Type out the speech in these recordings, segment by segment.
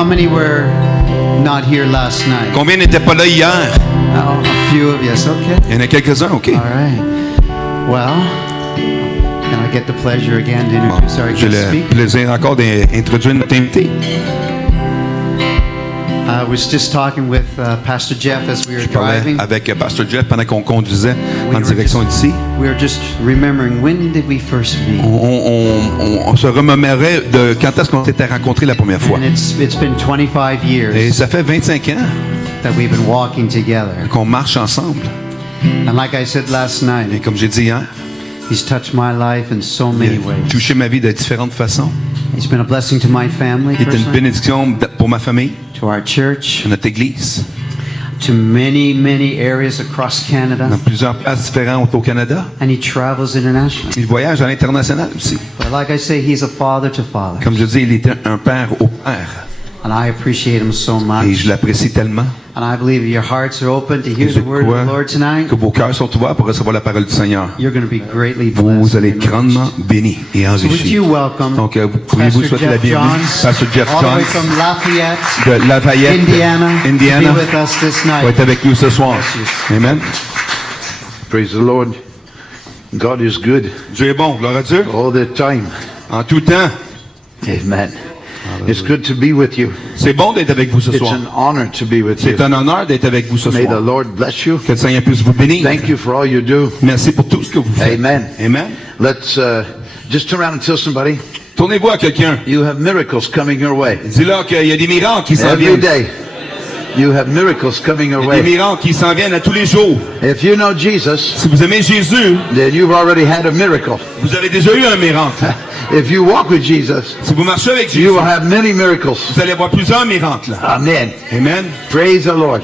how many were not here last night? Combien n'étaient pas là hier? Oh, a few of yes, okay. Il y en a quelques-uns, OK. All right. Well, can I get the pleasure again to Bon, introduce our j'ai guest le speaker? plaisir encore d'introduire notre invité. I was just talking with Pastor Jeff as we were Je parlais driving. avec Pastor Jeff pendant qu'on conduisait en direction d'ici. We were just remembering, when did we first meet? On se remémorait de quand est-ce qu'on s'était rencontrés la première fois. And it's been 25 Et years ça fait 25 ans that we've been walking together. qu'on marche ensemble. And like I said last Et night, comme j'ai dit hier, he's touched my life in so il many a ways. touché ma vie de différentes façons. He's been a blessing to my family, Il est une personally, bénédiction pour ma famille, to our church, pour notre église, to many areas across Canada, dans plusieurs places différentes au Canada. and he travels internationally. Il voyage à l'international aussi. But like I say, he's a father to father, Comme je dis, il était un père au père. and I appreciate him so Et much. je l'apprécie tellement. And I believe your hearts are open to Et hear je the word of crois the Lord tonight. que vos cœurs sont ouverts pour recevoir la parole du Seigneur. You're going to be greatly Vous blessed. allez être grandement bénis et So would enrichis. you welcome Donc, pourriez-vous Pastor souhaiter la Jeff bienvenue, Johns, Pastor Jeff all the way Johns from Lafayette, de Lafayette, Indiana, to be with us this va night. être avec nous ce soir. Amen. Praise the Lord. God is good Dieu est bon, gloire à Dieu, all the time. en tout temps. Amen. It's good to be with you. C'est bon d'être avec vous ce It's soir. an honor to be with you. C'est un honneur d'être avec vous ce May the soir. Lord bless you. Que le Seigneur puisse vous bénir. Thank you for all you do. Merci pour tout ce que vous faites. Amen. Amen. Let's just turn around and tell somebody Tournez-vous à quelqu'un. you have miracles coming your way. Dis-leur qu'il y a des miracles qui s'en Every viennent. day. You have miracles coming your Il y a des way. miracles qui s'en viennent à tous les jours. If you know Jesus, Si vous aimez Jésus, then you've already had a miracle. vous avez déjà eu un miracle. If you walk with Jesus, Si vous marchez avec you Jésus, will have many miracles. vous allez avoir plusieurs miracles. Amen. Amen. Praise the Lord.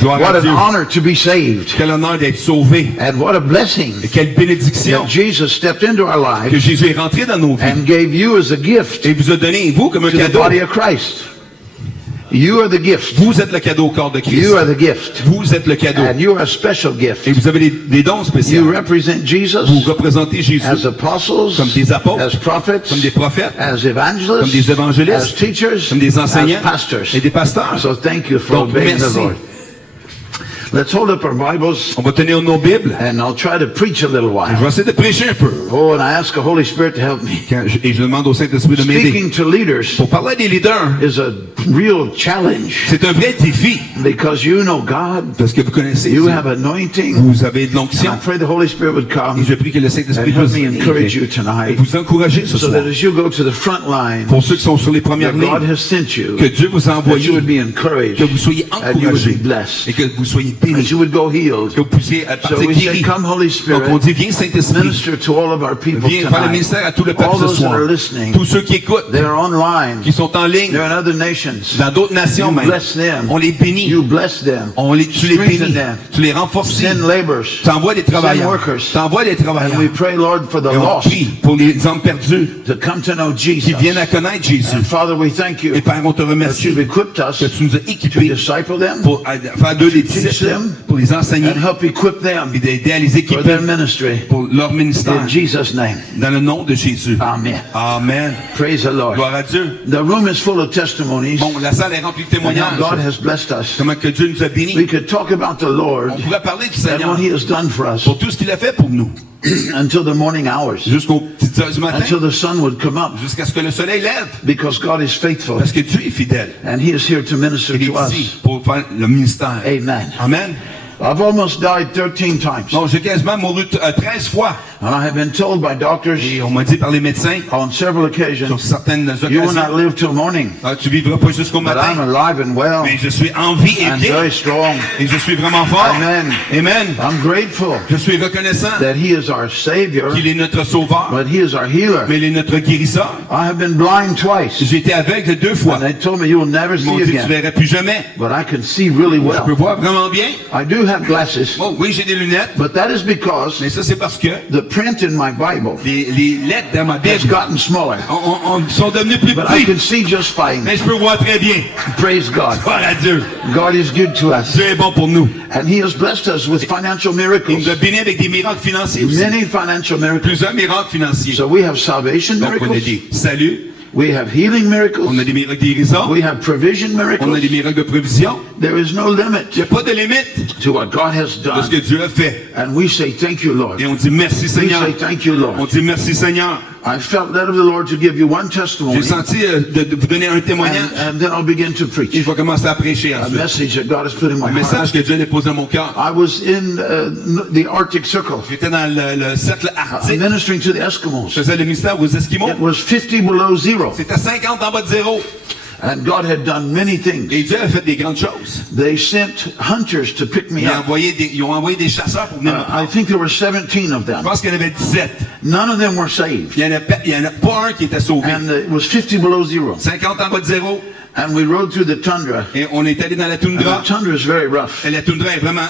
Gloire What à an Dieu. honor to be saved. Quel honneur d'être sauvé. And what a blessing Et quelle bénédiction that Jesus stepped into our que lives Jésus est rentré dans nos vies and gave you as a gift et vous a donné, vous, comme un to the cadeau. body of Christ. You are the gift. Vous êtes le cadeau au corps de Christ. You are the gift. Vous êtes le cadeau. And you are a special gift. Et vous avez des dons You spéciaux. represent Vous Jesus représentez Jésus as apostles, comme des apôtres, as prophets, comme des prophètes, as comme evangelists, des évangélistes, as teachers, comme des enseignants as pastors. et des pasteurs. So thank you for Donc, obeying the merci. Lord. Let's hold up our Bibles On va tenir nos Bibles. and I'll try to preach a little Je while. vais essayer de prêcher un peu. Oh, and I ask the Holy Spirit to help me. Et je demande au Saint-Esprit de m'aider. Speaking to leaders Pour parler des leaders, is a real challenge c'est un vrai défi. because you know God, Parce que vous connaissez you Dieu. have anointing. Vous avez de And l'onction. I pray the Holy Spirit would come Et je prie que le Saint-Esprit and help puisse me encourage you et tonight vous encourager ce so soir. that as you go to the front line Pour ceux qui sont sur les premières that God lignes, has sent you, que Dieu vous a that envoyé, you would be encouraged que vous soyez and you would be encouragés blessed, et que vous soyez that bénis, you would go healed. que vous puissiez So partir we say, guéris. come Holy Donc on Spirit, dit, viens Saint-Esprit, minister to all of our people viens faire le tonight. ministère à tout le peuple All ce those that soir. are listening, Tous ceux qui écoutent, they're online, qui sont en ligne, they're in other nations. dans d'autres nations You même, bless them. on les bénit, You bless them. tu les Strengthen bénis, them. tu les renforces, Send laborers. tu envoies des Send travailleurs, workers. tu envoies des travailleurs. And we pray, Lord, for the Et on lost prie pour les hommes perdus to come to know qui Jesus. viennent à connaître Jésus. And Father, we thank you Et Père, on te that remercie you've equipped us que tu nous as to équipés disciple them pour faire d'eux des teach disciples, them, pour les enseigner and help equip them et d'aider à les for équiper their ministry. pour leur ministère. In Jesus' name. Dans le nom de Jésus. Amen. Amen. Praise the Lord. Gloire à Dieu. The room is full of testimonies Bon, la salle est remplie de and how témoignages. God has blessed us. Comment que Dieu nous a bénis. We could talk about the Lord On pourrait parler du and Seigneur what He has done for us pour tout ce qu'il a fait pour nous. until the morning hours, Jusqu'aux petites heures du matin. until the sun would come up, Jusqu'à ce que le soleil lève. because God is faithful Parce que Dieu est fidèle. and He is here to minister Il est to us. ici pour faire le ministère. Amen. Amen. I've almost died 13 times, Bon, j'ai quasiment mouru 13 fois. and I have been told by doctors Et on m'a dit par les médecins, on several sur occasions, certaines you will not occasions, live till morning, tu vivras pas jusqu'au but I'm matin. alive and well Mais je suis en vie et and bien. very strong. Et je suis vraiment fort. Amen. Amen. I'm grateful Je suis reconnaissant that He is our Savior, qu'il est notre sauveur, but He is our healer. mais il est notre guérisseur. I have been blind twice, J'ai été aveugle 2 fois. and they told me you will never Ils m'ont see dit, tu again, verras plus jamais. but I can see really Je peux well. voir vraiment bien. I do have glasses, Bon, oui, j'ai des lunettes, but that is because mais ça, c'est parce que the print in my Bible les lettres dans ma has Bible gotten smaller, sont devenues plus but I can petites. see just fine. Mais je peux voir très bien. Praise God. Gloire à Dieu. God is good to us, Dieu est bon pour nous. and He has blessed us with financial Il miracles, nous a bénis avec des miracles financiers aussi. many financial miracles. Plusieurs miracles financiers. So we have salvation Donc, on a miracles, des saluts, We have healing On miracles. a des miracles de guérison. We have provision On a miracles. des miracles de provision. There is no Il n'y limit a pas de limite to what God has de ce que done. Dieu a fait. And we say, thank you, Lord. Et on dit merci We Seigneur. say, thank you, On Lord. dit merci Seigneur. I felt led of the Lord to give you one J'ai testimony, senti de vous donner un témoignage. and then I'll begin to Et preach. je vais commencer à prêcher A ensuite. message that God has put in my Un message heart. que Dieu a déposé dans mon cœur. I was in the Arctic Circle, J'étais dans le cercle arctique. ministering to the Eskimos. Je faisais le ministère aux Esquimaux. It was 50 below zero, C'était 50 en bas de zéro. and God had done many things. Et Dieu a fait des grandes choses. They sent hunters to pick me Ils up. ont envoyé des chasseurs pour venir me I prendre. think there were 17 of Je them. pense qu'il y en avait 17. None of them were saved. Il y en a pas un qui était sauvé. And it was 50 below zero. 50 en bas de zéro. And we rode through the tundra. Et on est allé dans la And the toundra. tundra is very rough. Et la toundra est vraiment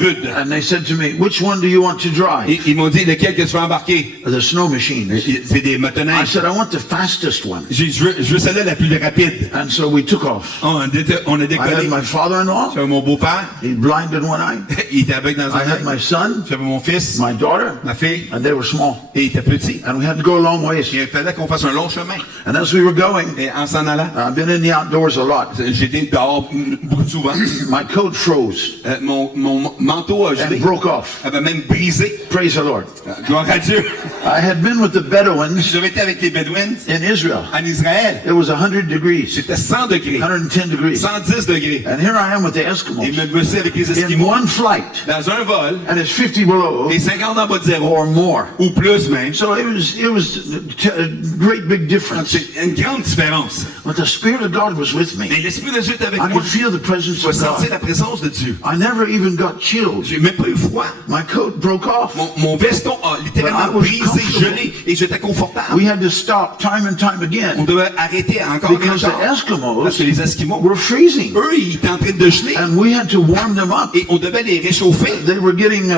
rude. And they said to me, which one do you want to drive? Et ils m'ont dit lequel que tu vas embarquer. The snow machines. C'est des I motoneiges. said, I want the fastest one. Je veux celle-là la plus rapide. And so we took off. On a I had décollé. my father-in-law. J'avais mon beau-père. He blinded one eye. Il était aveugle dans I un had my œil. son, J'avais mon fils, my daughter, ma fille, and they were small. et il était petit. And we had to go a long ways. Il fallait qu'on fasse un long chemin. And as we were going, Et en s'en allant, I've been in the outdoors a lot. j'étais dehors beaucoup souvent. My coat froze Mon manteau a and gelé. broke off. Avait même brisé. Praise the Lord. Gloire à Dieu. I had been with the Bedouins J'avais été avec les Bédouins in Israel. en Israël. It was 100 degrees, C'était 100 degrés. 110 degrees. 110 degrés. And here I am with the Et Eskimos me voici avec les in Esquimaux one flight, dans un vol, and it's 50 below et 50 en bas de zéro, or more. ou plus même. So it was a great big difference. C'est une grande différence. But the Spirit of God was with me. Mais l'Esprit de Dieu est avec I moi. could feel the Je presence vais of sentir God. la présence de Dieu. I never even got chilled. J'ai même pas eu froid. My coat broke off. Mon veston a littéralement But I was brisé, comfortable. gelé, et j'étais confortable. We had to stop time and time On again devait arrêter encore une because the fois. Parce Eskimos que les Esquimaux, were freezing, eux, ils étaient en train de geler. and we had to warm them up. Et on devait les réchauffer. They were getting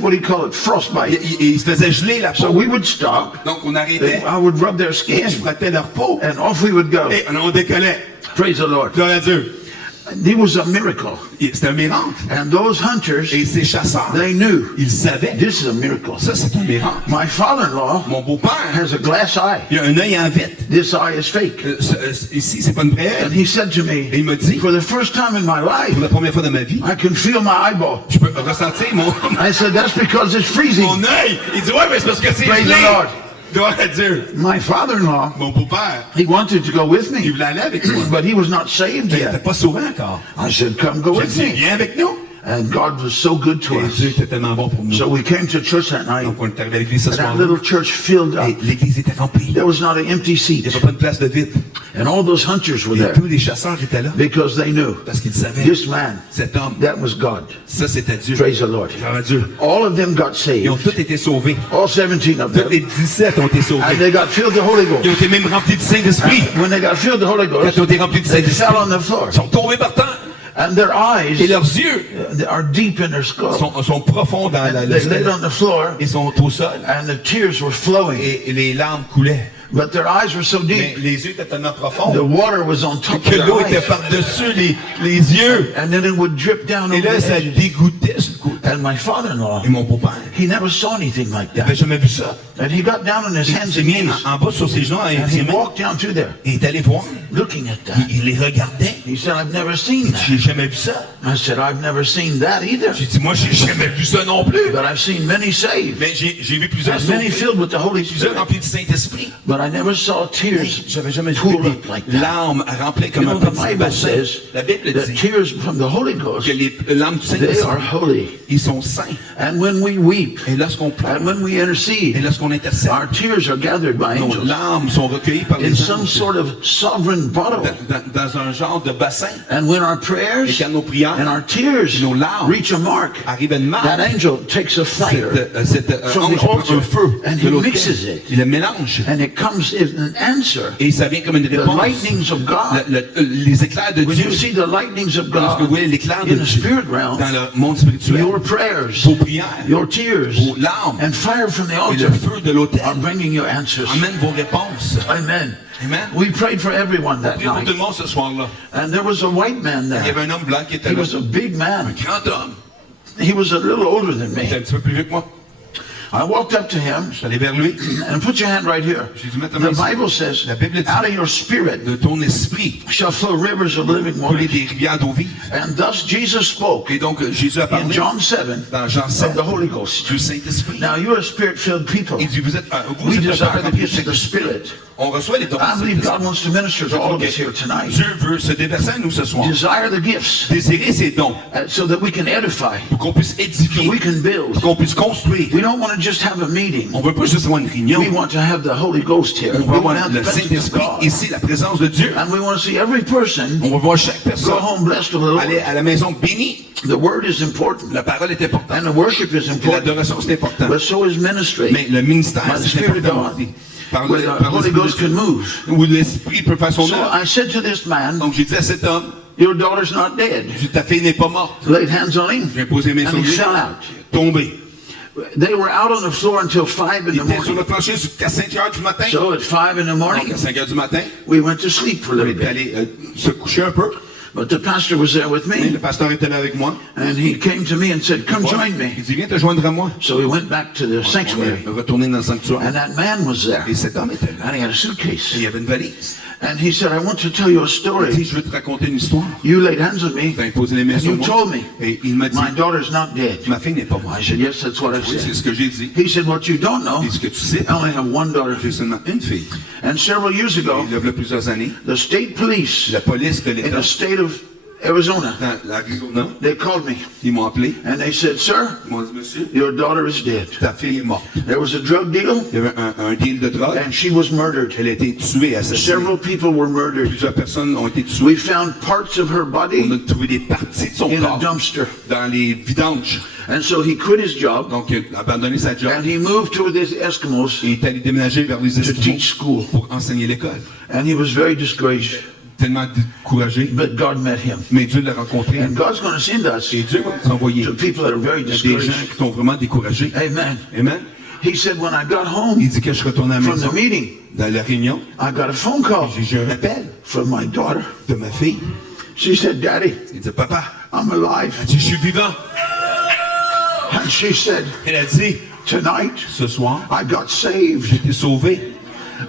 what do you call it, frostbite. Ils se faisaient geler la So peau. we would stop. Donc on arrêtait. I would rub their Et skin, je frottais leur peau. and off we would go. Et on décollait. Praise the Lord. Gloire à Dieu. It was a miracle. Et c'était un miracle. And those hunters, Et ces chasseurs, they knew ils savaient. this is a miracle. Ça, c'est un miracle. My father-in-law Mon beau-père, has a glass eye. il a un œil en vitre. This eye is fake. Ici, c'est pas une vraie. And he said to Et me, il m'a dit, for the first time in my life, pour la première fois de ma vie, I can feel my eyeball. je peux ressentir mon I said, that's because it's freezing. œil. Il dit, ouais, mais c'est parce que c'est Praise gelé. the Lord. Gloire à Dieu. My father-in-law, Mon beau-père, he wanted to go with il me, voulait aller avec moi. but he was not saved Il n'était yet. pas sauvé encore. I said, come go J'ai with dit, me. viens avec nous. And God was so good to Et us. Dieu était tellement bon pour nous. So we came to church that night, Donc, on est arrivé à l'église ce and that soir-là. little church filled up. Et l'église était remplie. There was not an empty Il n'y seat. avait pas de place de vide. And all those hunters were Et there tous les chasseurs étaient là. because they knew Parce qu'ils savaient, this man, cet homme, that was God. ça c'était Dieu. Praise the Lord. Gloire à Dieu. All of them got Ils ont saved. tous été sauvés. All 17 of Tous les them. 17 ont été And sauvés. they got filled with the Holy Ils ont Ghost. été même remplis du Saint-Esprit. When they got filled with the Holy Quand Ghost, ils ont été remplis du they Saint-Esprit, fell on the floor. ils sont tombés par terre. And their Et eyes leurs yeux are deep in their skull. sont profonds dans And le they laid sol. on the floor, Ils sont au sol. and the tears were flowing. Et les larmes coulaient. But their eyes were so Mais deep, les yeux étaient tellement the profonds water was on top of que their l'eau était eyes. par-dessus les yeux. And then it would drip down Et over là, the ça edges. dégoûtait ce coup. And my father-in-law, Et mon beau-père, he never saw anything like il n'avait that. jamais vu ça. And he got down on his Il hands s'est and mis knees, en bas sur ses genoux et and ses he mains. walked down through there, Et il est allé voir. looking at that. Il les regardait. He said, I've never seen that. J'ai jamais vu ça. I said, I've never seen that either. J'ai dit, moi, j'ai jamais vu ça non plus. But I've seen many saved, Mais j'ai vu plusieurs and many sauvés, filled with the Holy plusieurs Spirit. remplis du Saint-Esprit. But I never saw tears J'avais jamais vu pool des up like that. larmes remplir comme You un know, the petit Bible bassin. says La Bible that dit tears from the Holy Ghost, que les larmes du they Saint-Esprit, are holy. ils sont saints. And when we weep, Et lorsqu'on pleure, and when we et intercede, lorsqu'on intercède, our tears are gathered by nos angels larmes sont recueillies par in les some anges sort of sovereign bottle. dans un genre de bassin. And when our Et prayers quand nos prières and our tears nos larmes reach a mark, arrivent à une marque, that angel takes a fire cette from the ange prend un altar feu and de he l'autel. mixes it. Il le mélange. And it comes as an answer. Et ça vient comme une The réponse. lightnings of God. Les éclairs de When Dieu. you see the lightnings of Lorsque vous God voyez l'éclair de in the Dieu spirit realm, dans le monde spirituel, your prayers, vos prières, your tears, vos larmes and fire from the et le altar feu de l'autel are bringing you answers. amènent vos réponses. Amen. Amen. We prayed for everyone that Priez pour tout night. le monde ce soir-là. And there was a white man Il y there. avait un homme blanc qui était He là. was a big Un man. grand homme. He was a little older than Il était me. un petit peu plus vieux que moi. I walked up to him Je suis allé vers lui. and put your hand right here. J'ai dit, mets ta The main ici. Bible says, La Bible dit, out of your spirit de ton esprit, shall flow rivers of living couler water. des rivières d'eau vive. And thus Jesus spoke Et donc, Jésus a in parlé John 7 dans Jean of 7 the Holy Ghost. du Saint-Esprit. Now you're a spirit-filled people. Il dit, vous êtes We un desire peuple the rempli du gifts of the Saint-Esprit. Spirit. On reçoit les dons I du believe God Saint-Esprit. wants to minister to all of us here tonight. Dieu veut se déverser à nous ce soir. Desire the gifts Désirer ces dons so that we can edify, pour qu'on puisse so édifier, we can build. pour qu'on puisse construire. We don't want to just have a meeting. On ne veut pas juste avoir une réunion. We want to have the Holy Ghost here. On We veut want to avoir have the le presence of Saint-Esprit God. ici, la présence de Dieu. And we want to see every person On va voir chaque go personne home blessed of the Lord. aller à la maison bénie. The word is important. La parole est importante. And the worship is Et important. l'adoration, c'est important. But so is ministry. Mais le ministère, By the c'est Spirit of important God. aussi. Par Where the Holy l'Esprit de Ghost Dieu. can move. Où l'Esprit peut faire son So œuvre. I said to this man, Donc j'ai dit à cet homme, your daughter's not dead. ta fille n'est pas morte. Laid hands on him. J'ai posé mes And sur he lui. fell out. Tombé. They were out on the floor until 5 in Il the était sur morning. le plancher jusqu'à 5 heures du matin. So at 5 in the Donc morning, à 5 heures du matin, we went to sleep for a il little est bit. allé se coucher un peu. But the pastor was there with Et me. le pasteur était là avec moi. And he came to me and said, come join me. Il dit, viens te joindre à moi. So we went back to the On sanctuary. est retourné dans le sanctuaire. And that man was there. Et cet homme était là. And he had a Et suitcase. il y avait une valise. And he said, I want to tell you a Il dit, story. je veux te raconter une histoire. You laid hands on me. Il a imposé les mains And sur you moi. told me, Et il m'a dit, my daughter's not dead. ma fille n'est pas morte. I said, yes, that's what I Oui, c'est said. ce que j'ai dit. He said, what you don't know, Et ce que tu sais, I only have one daughter. j'ai seulement une fille. And several years ago, Il y a plusieurs années, the state police la police de in l'État the state of Arizona, dans l'Arizona, they called me. ils m'ont appelé. And they said, sir, Ils m'ont dit, monsieur, your daughter is dead. ta fille est morte. There was a drug deal, Il y avait un deal de drogue. and she was murdered. Elle a été tuée, assassinée. Several people were murdered. Plusieurs personnes ont été tuées. We found parts of her On body a trouvé des parties de son in a corps dumpster. dans les vidanges. And so he quit his job, Donc, il a abandonné sa job and he moved to the Eskimos et est allé déménager vers les to Esquimaux teach school. pour enseigner l'école. And he was very discouraged, Tellement découragé, but God met him. mais Dieu l'a rencontré. And God's going to send us Et Dieu va nous envoyer to people that are very des gens discouraged. qui sont vraiment découragés. Amen. Amen. He said, when I got home Il dit que je retourne à la from maison, the meeting, dans la réunion, I got a phone call j'ai eu un appel from my daughter. de ma fille. She said, Daddy, Il dit, papa, I'm alive. elle dit, je suis vivant. And she said, Elle a dit, tonight ce soir, I got saved. j'ai été sauvé.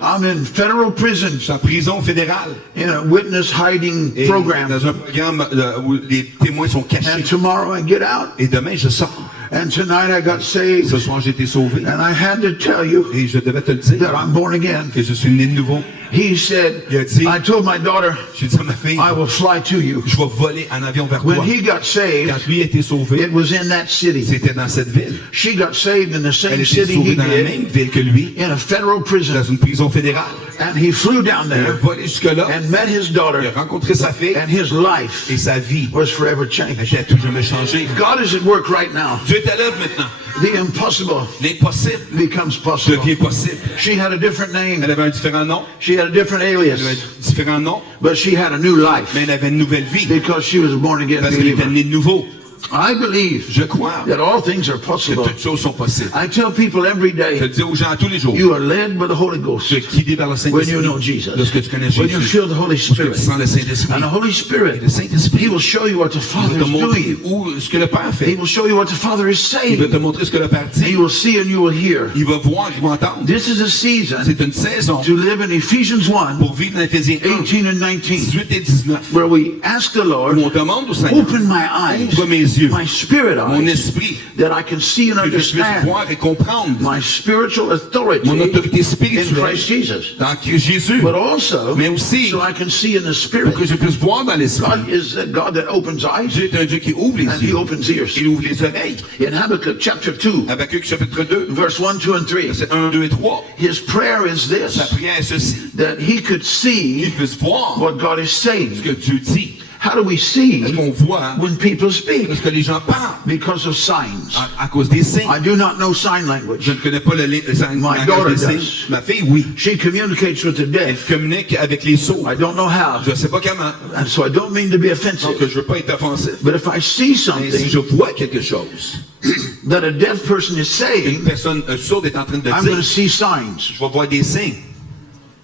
I'm in federal prison Je suis en prison fédérale. in a witness hiding Et program. dans un programme où les témoins sont And cachés. tomorrow I get out. Et demain, je sors. And tonight I got saved. Ce soir, j'ai été sauvé. And I had to tell you Et je devais te le dire that I'm born again. que je suis né de nouveau. He said, Il a dit, I told my daughter, j'ai dit à ma fille, I will fly to you. je vais voler en avion vers toi. When he got saved, Quand lui a été sauvé, it was in that city. c'était dans cette ville. She got saved in the Elle same était city sauvée he dans la did, même ville que lui, in a federal prison. dans une prison fédérale. And he flew down Il a there volé jusque-là. and met his Il daughter, a rencontré sa fille and his life et sa vie was forever changed. était à tout jamais changée. God is at work right now. Dieu est à l'œuvre maintenant. The impossible L'impossible becomes possible. devient possible. She had a different name. Elle avait un différent nom. She had a different Elle avait alias. un différent nom. But she had a new life Mais elle avait une nouvelle vie. because she was a born again Parce qu'elle était believer. née de nouveau. I believe Je crois that all things are que possible. toutes choses sont possibles. I tell people every Je day, dis aux gens tous les jours, you are led by the Holy Ghost tu es guidé par le when you Saint-Esprit. know Jesus. Lorsque tu connais When you Jésus, feel the Holy lorsque Spirit. tu sens le Saint-Esprit, And the Holy Spirit, et le Saint-Esprit, He will show you what the il Father va te is montrer doing. où, ce que le Père He fait. will show you what the Father is Il va saying. te montrer ce que le Père And dit. you will see and you will hear. Il va voir, il va entendre. This is a season C'est une saison to live in Ephesians 1, pour vivre dans Éphésiens 1, 18 and 19, 18 et 19. where we ask the Où Lord, on demande au Seigneur, open my eyes, ouvre mes yeux, my spirit mon eyes, esprit, that I can see and que je puisse understand voir et comprendre my spiritual authority mon autorité in spirituelle Christ Jesus. dans Jésus, But also, mais aussi so I can see in the pour Spirit. que je puisse voir dans l'esprit. God is a God that opens eyes Dieu est un Dieu qui ouvre les and He yeux, opens ears. il ouvre les oreilles. In Habakkuk chapter 2, Habakkuk chapitre 2, verse 1, 2, and 3, versets 1, 2 et 3. his prayer is Sa this, prière est ceci, that he could qu'il see puisse voir what God is ce saying. que Dieu dit. How do we Est-ce see qu'on voit when people speak? ce que les gens parlent Because of signs. à cause des signes? I do not know sign Je language. ne connais pas le My langage daughter des signes. does. Ma fille, oui. She communicates with the Elle deaf. communique avec les sourds. I don't know how. Je ne sais pas comment. And so I don't mean to be Donc, offensive. je ne veux pas être offensif. But if I see Mais si something je vois quelque chose that a deaf person is qu'une saying, personne sourde est en train de I'm going to dire, see signs. je vais voir des signes.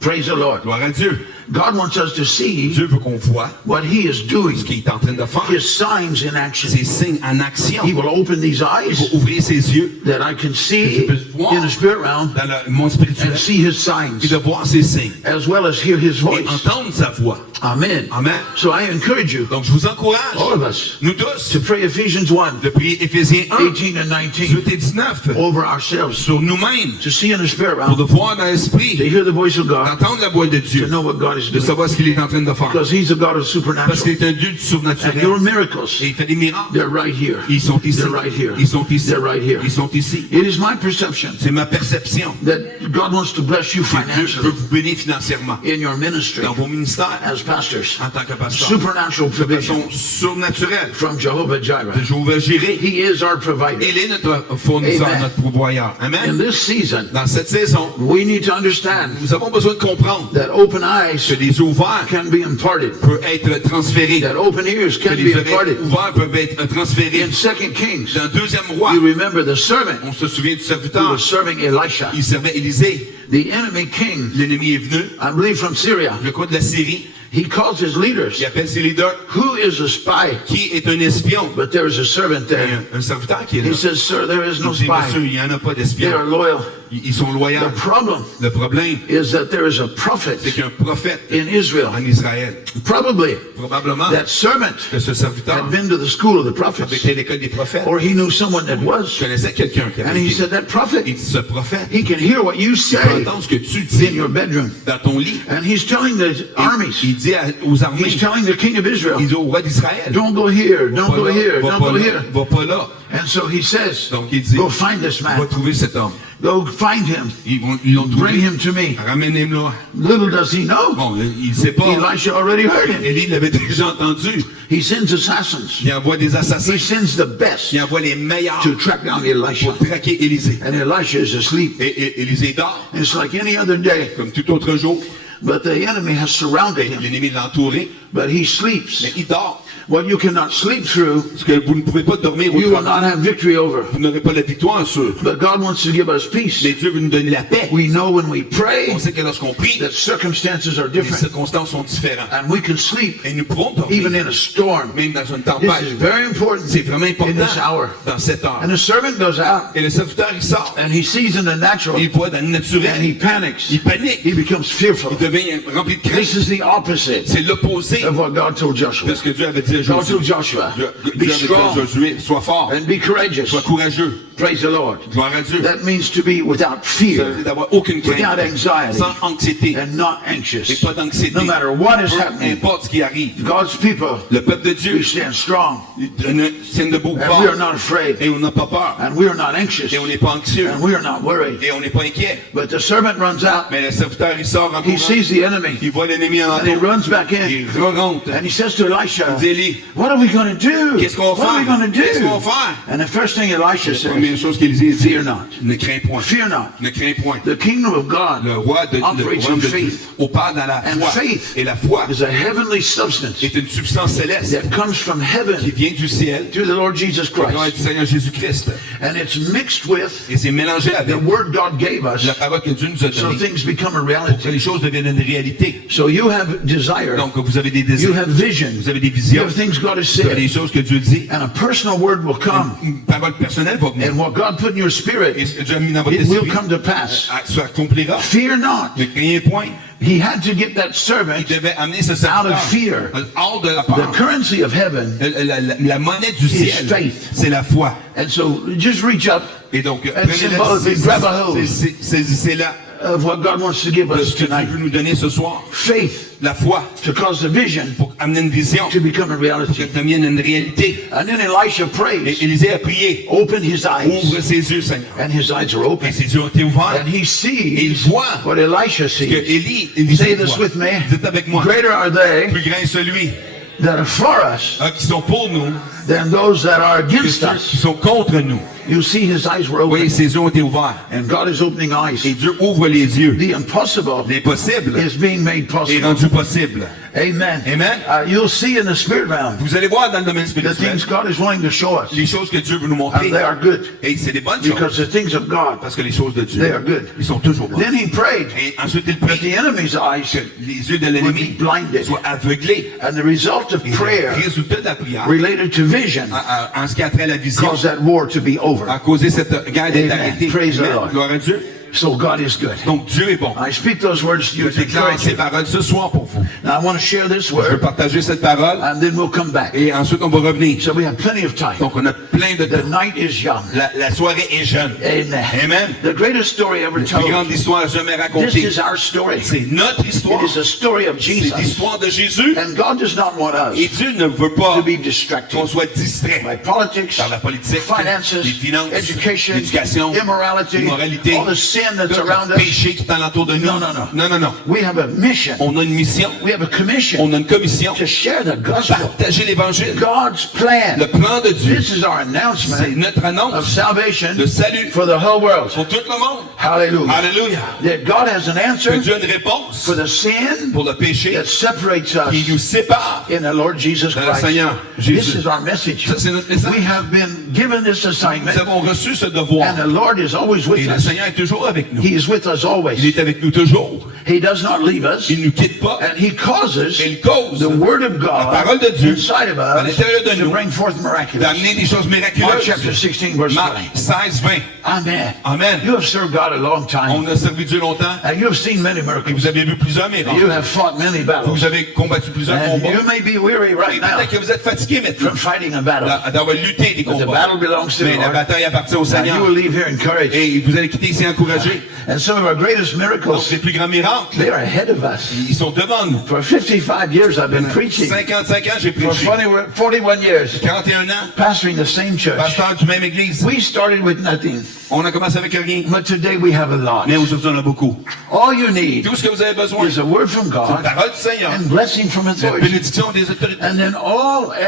Praise the Lord. Gloire à Dieu. God wants us to see Dieu veut qu'on voit what He is doing, ce qu'il est en train de faire. His signs in action. Ses signes en action. He will open these Il eyes va ouvrir ses yeux that I can see je peux voir in the spirit realm dans le monde spirituel and see His et signs de voir ses signes as well as hear His et voice. entendre sa voix. Amen. Amen. So I encourage you, Donc je vous encourage, all of us, nous tous, to pray Ephesians 1, de prier Éphésiens 1, 18 and 19 18 et 19 over ourselves, sur nous-mêmes to see in the spirit pour de realm, voir dans to l'esprit, hear the voice of God, d'entendre la voix de to Dieu, know what God is de doing. savoir ce qu'il est en train de faire. Because He's a God of Parce supernatural. qu'il est un Dieu du And surnaturel. your Et miracles, il fait des miracles. they're right here. Ils sont ici. They're right here. Ils sont ici. They're right here. Ils sont ici. It is my perception C'est ma perception. that God wants to bless you Que Dieu veut financially vous bénir financièrement in your ministry dans vos ministères as pastors. en tant que pasteur. Supernatural De provision façon surnaturelle. from Jehovah Jireh. De Jéhovah Jireh. He is our provider. Il est notre fournisseur, Amen. notre pourvoyeur. In Amen. this season, Dans cette saison, we need to understand nous avons besoin de comprendre that open que eyes les yeux ouverts can be imparted, peuvent être transférés. that open ears Que can be les oreilles imparted. ouvertes peuvent être transférées. In 2 Kings, Dans Deuxième Roi, you remember the servant on se souvient du who serviteur. was serving Elisha. Il servait Élisée. The enemy king, L'ennemi est venu, I believe from Syria, je crois de la Syrie. he calls his leaders, Il appelle ses leaders. who is a spy? Qui est un espion? But there is a servant Il y there. a un serviteur qui est là. He says, sir, there is no Il dit, monsieur, spy. il n'y en a pas They d'espion. are loyal. Ils sont loyaux. The problem Le problème, is that there is a prophet c'est qu'un prophète in Israel, en Israël, probably probablement that servant que ce serviteur had been to the school of the avait prophets, été à l'école des prophètes, or he knew someone that was. connaissait quelqu'un qui And avait he été. said, that prophet, Il dit, ce prophète, he can hear what you il peut say entendre ce que tu in dis your bedroom. dans ton lit. And he's telling the armies, Il dit aux armées, he's telling the king of Israel, il dit au roi d'Israël, don't go here, va don't pas go là, here, va don't pas go là, here. va pas là. And so he says, Donc il dit, go find this va man, trouver cet homme. go find him, Ils l'ont trouvé. bring him to me. Ramenez-le. Little does he know, Bon, il ne sait pas. Elisha already heard him. Élie l'avait déjà entendu. He sends assassins. Il envoie des assassins. He sends the best Il envoie les meilleurs to track down Elisha. pour traquer Élisée. And Elisha is asleep. Et Élisée dort, It's like any other day. comme tout autre jour. But the enemy has surrounded him. L'ennemi l'a entouré, But he sleeps. mais il dort. What you cannot sleep through, Parce que vous ne pouvez pas dormir you will autrement. not have victory over. Vous n'aurez pas la victoire sur. But God wants to give us peace. Mais Dieu veut nous donner la paix. We know when we pray On sait que lorsqu'on prie, that circumstances are les different. circonstances sont différentes. And we can sleep Et nous pouvons dormir, even in a storm. même dans une This tempête. is very important C'est vraiment in this hour. important dans cette heure. And the servant goes out Et le serviteur, il sort. and he sees in the natural Il voit dans le and naturel. he panics. Il panique. He becomes fearful. Il devient rempli de This crainte. is the opposite C'est l'opposé of what God told de Joshua. ce que Dieu avait dit à God told Josué. Joshua, Dieu be avait dit à strong Josué, sois fort, and be courageous. sois courageux. Praise the Lord. Gloire à Dieu. That means to be without Ça veut fear, dire d'avoir aucune without crainte, anxiety, sans anxiété, and not et anxious. pas d'anxiété. No matter what is Peu happening, importe ce qui arrive. God's people, Le peuple de we Dieu stand strong, tienne debout and fort. we are not afraid, Et on n'a pas peur. and we are not anxious, Et on n'est pas anxieux. and we are not worried. Et on n'est pas inquiet. But the servant runs out, Mais le serviteur, il sort en he courant. sees the enemy, Il voit l'ennemi en and he entour. runs back in, Il rentre. and he says to Elisha, Il dit, Élie, what are we going to do? qu'est-ce qu'on va What are we faire? going to Qu'est-ce qu'on va do? faire? And the first thing Elisha La première says, chose qu'Élisée dit, fear not. ne crains point. Fear not. Ne crains point. The kingdom of God Le roi de, le operates royaume in de Dieu faith. opère dans la And foi. faith Et la foi is a heavenly substance est une substance céleste that comes from qui heaven vient du ciel, through the Lord Jesus au nom Christ. du Seigneur Jésus-Christ. And it's mixed with Et c'est mélangé the avec word God gave us, la parole que Dieu nous a so donnée things become a pour que les reality. choses deviennent une réalité. So you have desire, Donc, vous avez des you désirs, have vision, vous avez des you visions, have things God has vous avez des said, choses que Dieu dit. and a personal word will come, Une parole personnelle va venir. and what God put in your Et spirit, ce que Dieu a mis dans votre it will esprit come to pass. s'accomplira. Fear not. Ne craignez point. He had to get that servant, Il devait amener ce Out serviteur of fear. hors de la the peur. currency of heaven, La monnaie du ciel, faith. c'est la foi. and so just reach up Et donc, And symbolically grab a hold. saisissez-la of what God wants to give de us ce que Dieu tonight. veut nous donner ce soir. Faith La foi, to cause the vision pour amener une vision, to become a pour reality. qu'elle devienne une réalité. And then Elisha Et prays, Élisée a prié, open his ouvre eyes, ses yeux, Seigneur. and his eyes are Et open. ses yeux ont été ouverts. And he Et il sees voit what Elisha ce que sees. Élisée Say this voit. with me. Dites avec moi. Greater are they Plus grand est celui that are for us qui sont pour nous than those that are que against ceux qui us. sont contre nous. You see, his eyes were Oui, open, ses yeux ont été ouverts. and God is opening eyes. Et Dieu ouvre les yeux. The impossible L'impossible is being made est possible. rendu possible. Amen. Amen. You'll see in the spirit realm Vous allez voir dans le domaine the spirituel things God is wanting to show us, les choses que Dieu veut nous montrer. and they are good Et c'est des bonnes choses. because the things of God, Parce que les choses de Dieu, they are good. ils sont toujours bonnes. Then he prayed Et ensuite, il that prie the enemy's eyes que les yeux de would l'ennemi be blinded, soient aveuglés. and the result of Et le prayer résultat de la prière, related to vision en ce qui a trait à la vision, caused that war to be over. a causé cette guerre d'être Amen. arrêtée. Praise the Amen. Lord. Gloire à Dieu. So God is good. Donc Dieu est bon. I speak those words to you Je to déclare encourage ces you. paroles ce soir pour vous. Now I want to share this Je veux word, partager cette parole and then we'll come back. et ensuite on va revenir. So we have plenty of time. Donc on a plein de The temps. night is young. La soirée est jeune. Amen. Amen. The greatest story ever La plus grande told. histoire jamais This racontée. is our story. C'est notre It histoire. is a story of C'est Jesus. l'histoire de Jésus. And God does not want Et us Dieu ne veut pas to be distracted qu'on soit distrait by politics, par la politique, finances, les finances, education, l'éducation, immorality, l'immoralité, all the sin that's tout around le us. péché qui est alentour de nous. No, no, no. Non, non, non. We have a mission. On a une mission, We have a commission on a une commission to share the de gospel. partager l'évangile. God's plan. Le plan de Dieu, This is our c'est announcement notre of annonce salvation de salut for the whole world. pour tout le monde. Hallelujah. Alléluia. That God has an Que answer Dieu a une réponse for the sin pour le péché that separates qui us nous sépare. in the Lord Jesus Dans le Christ. Seigneur This Jésus. is our message. Ça, c'est notre message. We have been given this Nous assignment, avons reçu ce devoir. and the Lord is always Et with le us. Seigneur est toujours avec nous. He is with us Il always. est avec nous toujours. He does not leave us, Il ne nous quitte pas. and He causes Il cause the Word of la God parole de Dieu inside of à us l'intérieur de to nous bring forth miraculous. d'amener des choses Mark miraculeuses. chapter 16, verse Marc 20. 16, 20. Amen. Amen. You have served God a long time, On a servi Dieu longtemps and you have seen many et miracles. vous avez vu plusieurs You miracles. have fought many battles. Vous avez combattu plusieurs And combats. you may be weary Et right now peut-être que vous êtes fatigué maintenant from fighting a battle. d'avoir lutté des But the combats. battle belongs to the Mais la Lord. bataille appartient au And Seigneur. you will leave here encouraged. Et vous allez quitter ici encouragé. And some of our greatest Donc miracles, les plus grands miracles, they are ahead of us. ils sont devant nous. For 55 years I've been preaching. 55 ans, j'ai For prêché. 41 years, 41 ans, pastoring the same church. pasteur du même église. We started with nothing, On a commencé avec rien. but today we have a lot. Mais aujourd'hui, on a beaucoup. All you need Tout ce que vous avez besoin, is a word from la God parole du Seigneur, and blessing from la authority. bénédiction des autorités. And then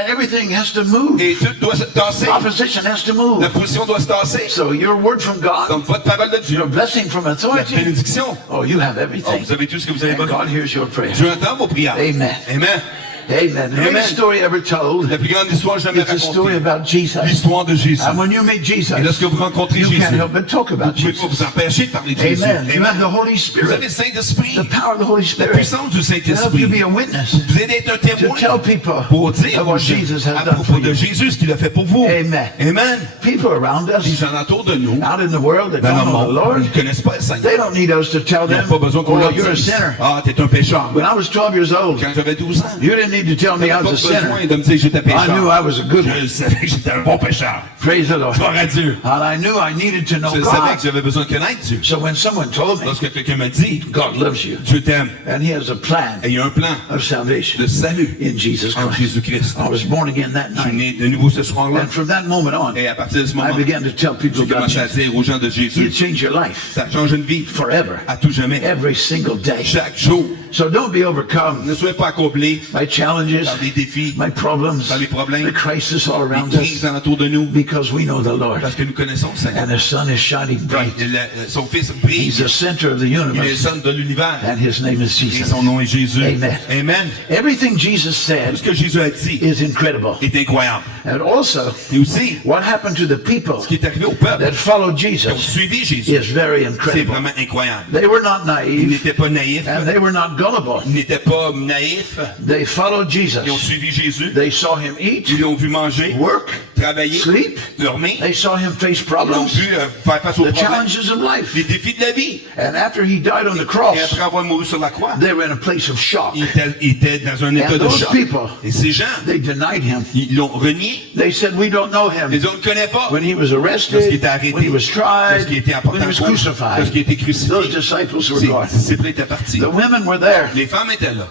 everything has to move. Et tout doit se tasser. Opposition has to move. La position doit se tasser. So your word from God, Donc, votre parole de Dieu, your blessing from la authority, bénédiction, oh, you have oh, everything. vous avez tout ce que vous avez And besoin. God hears your prayer. Dieu entend vos prières. Amen. Amen. Amen. The Amen. greatest story ever told La plus grande histoire jamais is the story racontée. about Jesus. L'histoire de Jésus. And when you meet Jesus, Et lorsque vous rencontrez you Jésus, can't help but talk vous about ne pouvez pas Jesus. vous empêcher de parler de Jésus. Amen. You have the Amen. Holy Vous Spirit, avez le Saint-Esprit, the power of the Holy la Spirit, puissance du to help Saint-Esprit. you be a witness, Vous allez être un to témoin tell people pour dire of aux what gens Jesus has à done propos for de you. Jésus ce qu'il a fait pour vous. Amen. Amen. People around Les us, gens autour de nous, out in the world that dans don't le know the monde, Lord, ils ne connaissent pas le Seigneur. they don't need us to tell Ils n'ont them, pas besoin qu'on oh, leur you're a dise, sinner. ah, t'es un pécheur. When I was 12 years old, Quand j'avais 12 ans, you didn't need to tell me I pas was a besoin sinner. de me dire que j'étais I knew pécheur. I was a good one. Je savais que j'étais un bon pécheur. Praise the Lord. Gloire à Dieu. And I knew I needed to know Je savais God. que j'avais besoin de connaître Dieu. So when someone told me, Lorsque quelqu'un m'a dit, God loves you, Dieu t'aime, and He has a plan et il y a un plan of salvation de salut in Jesus en Christ. Jésus-Christ. I was born again that Je suis night. né de nouveau ce soir-là. And from that moment on, Et à partir de ce I moment, began to tell people j'ai about commencé à Jesus. dire aux gens de He'll Jésus, change your life ça change une vie forever, à tout jamais, every single day. chaque jour. So don't be overcome Ne soyez pas accomplis by challenges, par des défis, my problems, par les problèmes, the crisis all around des crises us, autour de nous, because we know the Lord. parce que nous connaissons le Seigneur. And the sun is shining bright. Et son fils brille, He's the center of the il est le universe, centre de l'univers, and His name is et Jesus. son nom est Jésus. Amen. Amen. Everything Jesus Tout said ce que Jésus a dit is incredible. est incroyable. And also, Et aussi, what happened to the people ce qui est arrivé au peuple that followed qui ont Jesus suivi Jésus, is very c'est incredible. vraiment incroyable. They were not Ils naive, n'étaient pas naïfs, and they were not gullible. ils n'étaient pas naïfs, They followed ils ont Jesus. suivi Jésus, They saw Him eat, ils l'ont vu manger, work, travailler, sleep. dormir, They saw Him face ils l'ont problems, vu faire face aux the problèmes, challenges of life. les défis de la vie. And after He died on the Et cross, après avoir mouru sur la croix, they were in a place of shock. ils étaient dans un état And de those choc. people, Et ces gens, they denied Him. ils l'ont renié. They said, we don't know Ils Him. disent, on ne le connaît pas. When He was Lorsqu'il arrested, était arrêté, when He was tried, lorsqu'il était apporté when He en was croix, crucified, lorsqu'il était crucifié, those disciples were ses gone. disciples étaient partis. The women were there. Les femmes étaient là.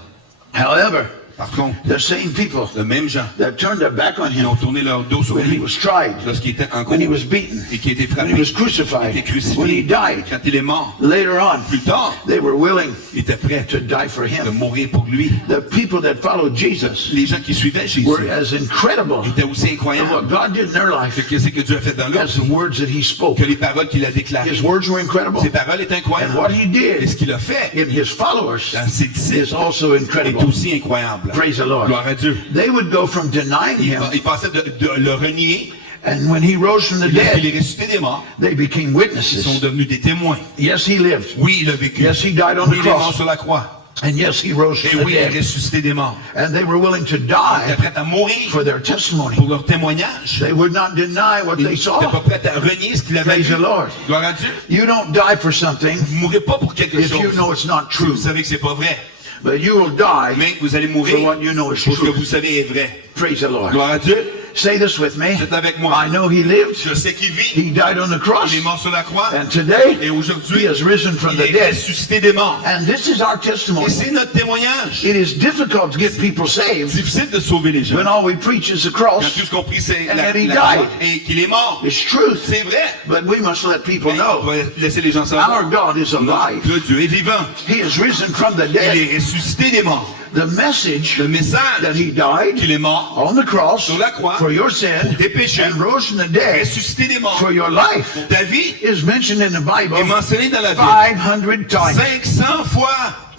However, Par contre, the same people les mêmes gens that turned their back on qui him ont tourné leur dos sur when he lui was tried, lorsqu'il était en when he cours was beaten, et qui a été when frappé, he was qui a crucified, été when he crucifié, died. quand il est mort, Later on, plus tard, they were willing il était prêt to die for de him. mourir pour lui. The people that followed Jesus Les gens qui suivaient Jésus were as incredible étaient aussi at what incroyables. God did in their life Qu'est-ce que Dieu a fait dans leur as the vie? words that he spoke. Que les paroles qu'il a déclarées. His words were incredible. Ces paroles étaient And what incroyables. he Et ce did qu'il a fait in his followers dans ses is disciples also est incredible. aussi incroyable. Praise the Lord. Gloire à Dieu. They would go from denying him, Il passait de le renier, and when he rose from the et lorsqu'il est dead, ressuscité des morts, they became ils sont witnesses. devenus des témoins. Yes, he lived. Oui, il a vécu. Yes, he died on Oui, the il est mort cross. sur la croix. And yes, he rose Et from the oui, il est dead. ressuscité des morts. And they were willing to Ils étaient die prêts à mourir for their testimony. pour leur témoignage. They would not deny what Ils they n'étaient saw. pas prêts à renier ce qu'il avait Praise vu. the Lord. Gloire à Dieu. You don't die for something Vous ne mourrez pas pour quelque if you chose. know it's not Si vous true. savez que c'est pas vrai. But you will die Mais vous allez for mourir what you know is pour ce que true. vous savez est vrai. Praise the Lord. Gloire à Dieu. Say this with me. Dites avec moi. I know he lived. Je sais qu'il vit. He died on the cross. Il est mort sur la croix. And today, Et aujourd'hui, he has risen from il the est dead. ressuscité des morts. And this is our Et testimony. c'est notre témoignage. It is difficult to get people C'est saved difficile de sauver les gens. when all we preach is the Quand cross. tout ce qu'on prie, c'est And la that he croix died. et qu'il est mort. It's truth. C'est vrai. But we must let people Mais on know doit laisser les gens savoir. our God is alive. Le Dieu est vivant. He is risen from the Il dead. est ressuscité des morts. The message Le message that he died qu'il est mort, on the cross sur la croix, for your sin pour tes péchés, and rose from the dead ressuscité des morts, for your life pour ta vie, is mentioned in the Bible est mentionné dans la Bible 500 times. 500 fois.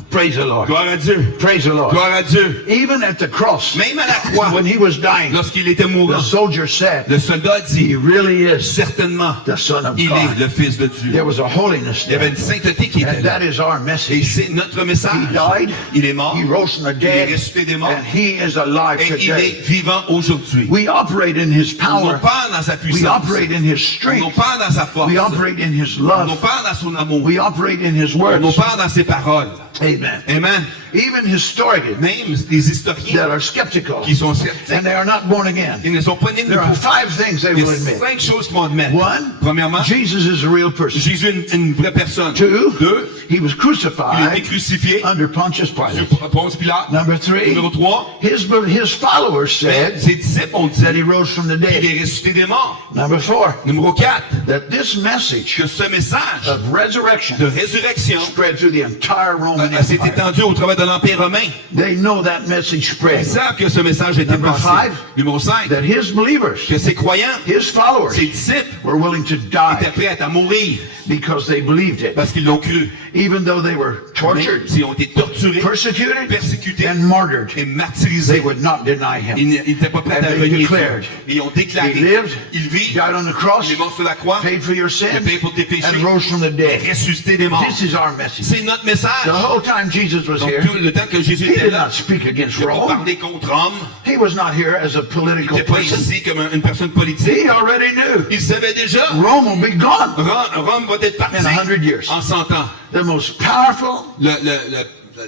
Praise the Lord. Gloire à Dieu. Praise the Lord. Gloire à Dieu. Even at the cross, Même à la croix, when he was dying, lorsqu'il était mourant, the soldier said, le soldat dit, he really is certainement, the Son of il est God. le Fils de Dieu. There was a holiness Il y avait there. une sainteté qui était And là. that is our Et message. c'est notre message. He died, Il est mort. he rose from the Il est dead, ressuscité des morts. and he is alive Et il today. est vivant aujourd'hui. We operate in his On power. n'a pas dans sa We puissance. operate in his On n'a strength. pas dans sa force. We operate in his On n'a love. pas dans son amour. We operate in his On n'a words. pas dans ses paroles. Amen. Amen. Even historians Même les historiens that are skeptical qui sont and sceptiques, they are not born again. ils ne sont pas nés de There are nouveau. 5 things they Il y will a admit. 5 choses qu'ils vont admettre. One, Premièrement, Jesus is a real person. Jésus est une vraie personne. 2, 2, he was il a été crucified crucifié under Pontius sur Pilate. Ponce Pilate. Number 3, Numéro 3, his followers said ses disciples ont dit that he rose from the qu'il dead. est ressuscité des morts. Number 4, Numéro 4, that this message que ce message of resurrection de résurrection spread through the entire Roman s'est Empire. étendu au travers de l'Empire romain. They know that message Ils spread. savent que ce message a été Number passé. 5, Numéro 5, that his believers, que ses croyants, his followers, ses disciples, were willing to étaient die prêts à mourir because they believed it. parce qu'ils l'ont cru. Even though they were Même tortured, s'ils ont été torturés, persecuted, persécutés and martyred, et they martyrisés, would not deny him. ils n'étaient pas prêts And à they renier declared, Dieu. Ils ont déclaré, He lived, il vit, died on the cross, il est mort sur la croix, paid for your il a sins, payé pour tes péchés, and rose from the dead. ressuscité des morts. This is our message. C'est notre message. The whole time Jesus was Donc here, tout le temps que Jésus he était did là, not speak against il n'a pas Rome. parlé contre Rome, He was not here as a il political n'était pas person. ici comme une personne politique. He already knew Il savait déjà, Rome will be gone. Rome va être parti In 100 years. en 100 ans. The most powerful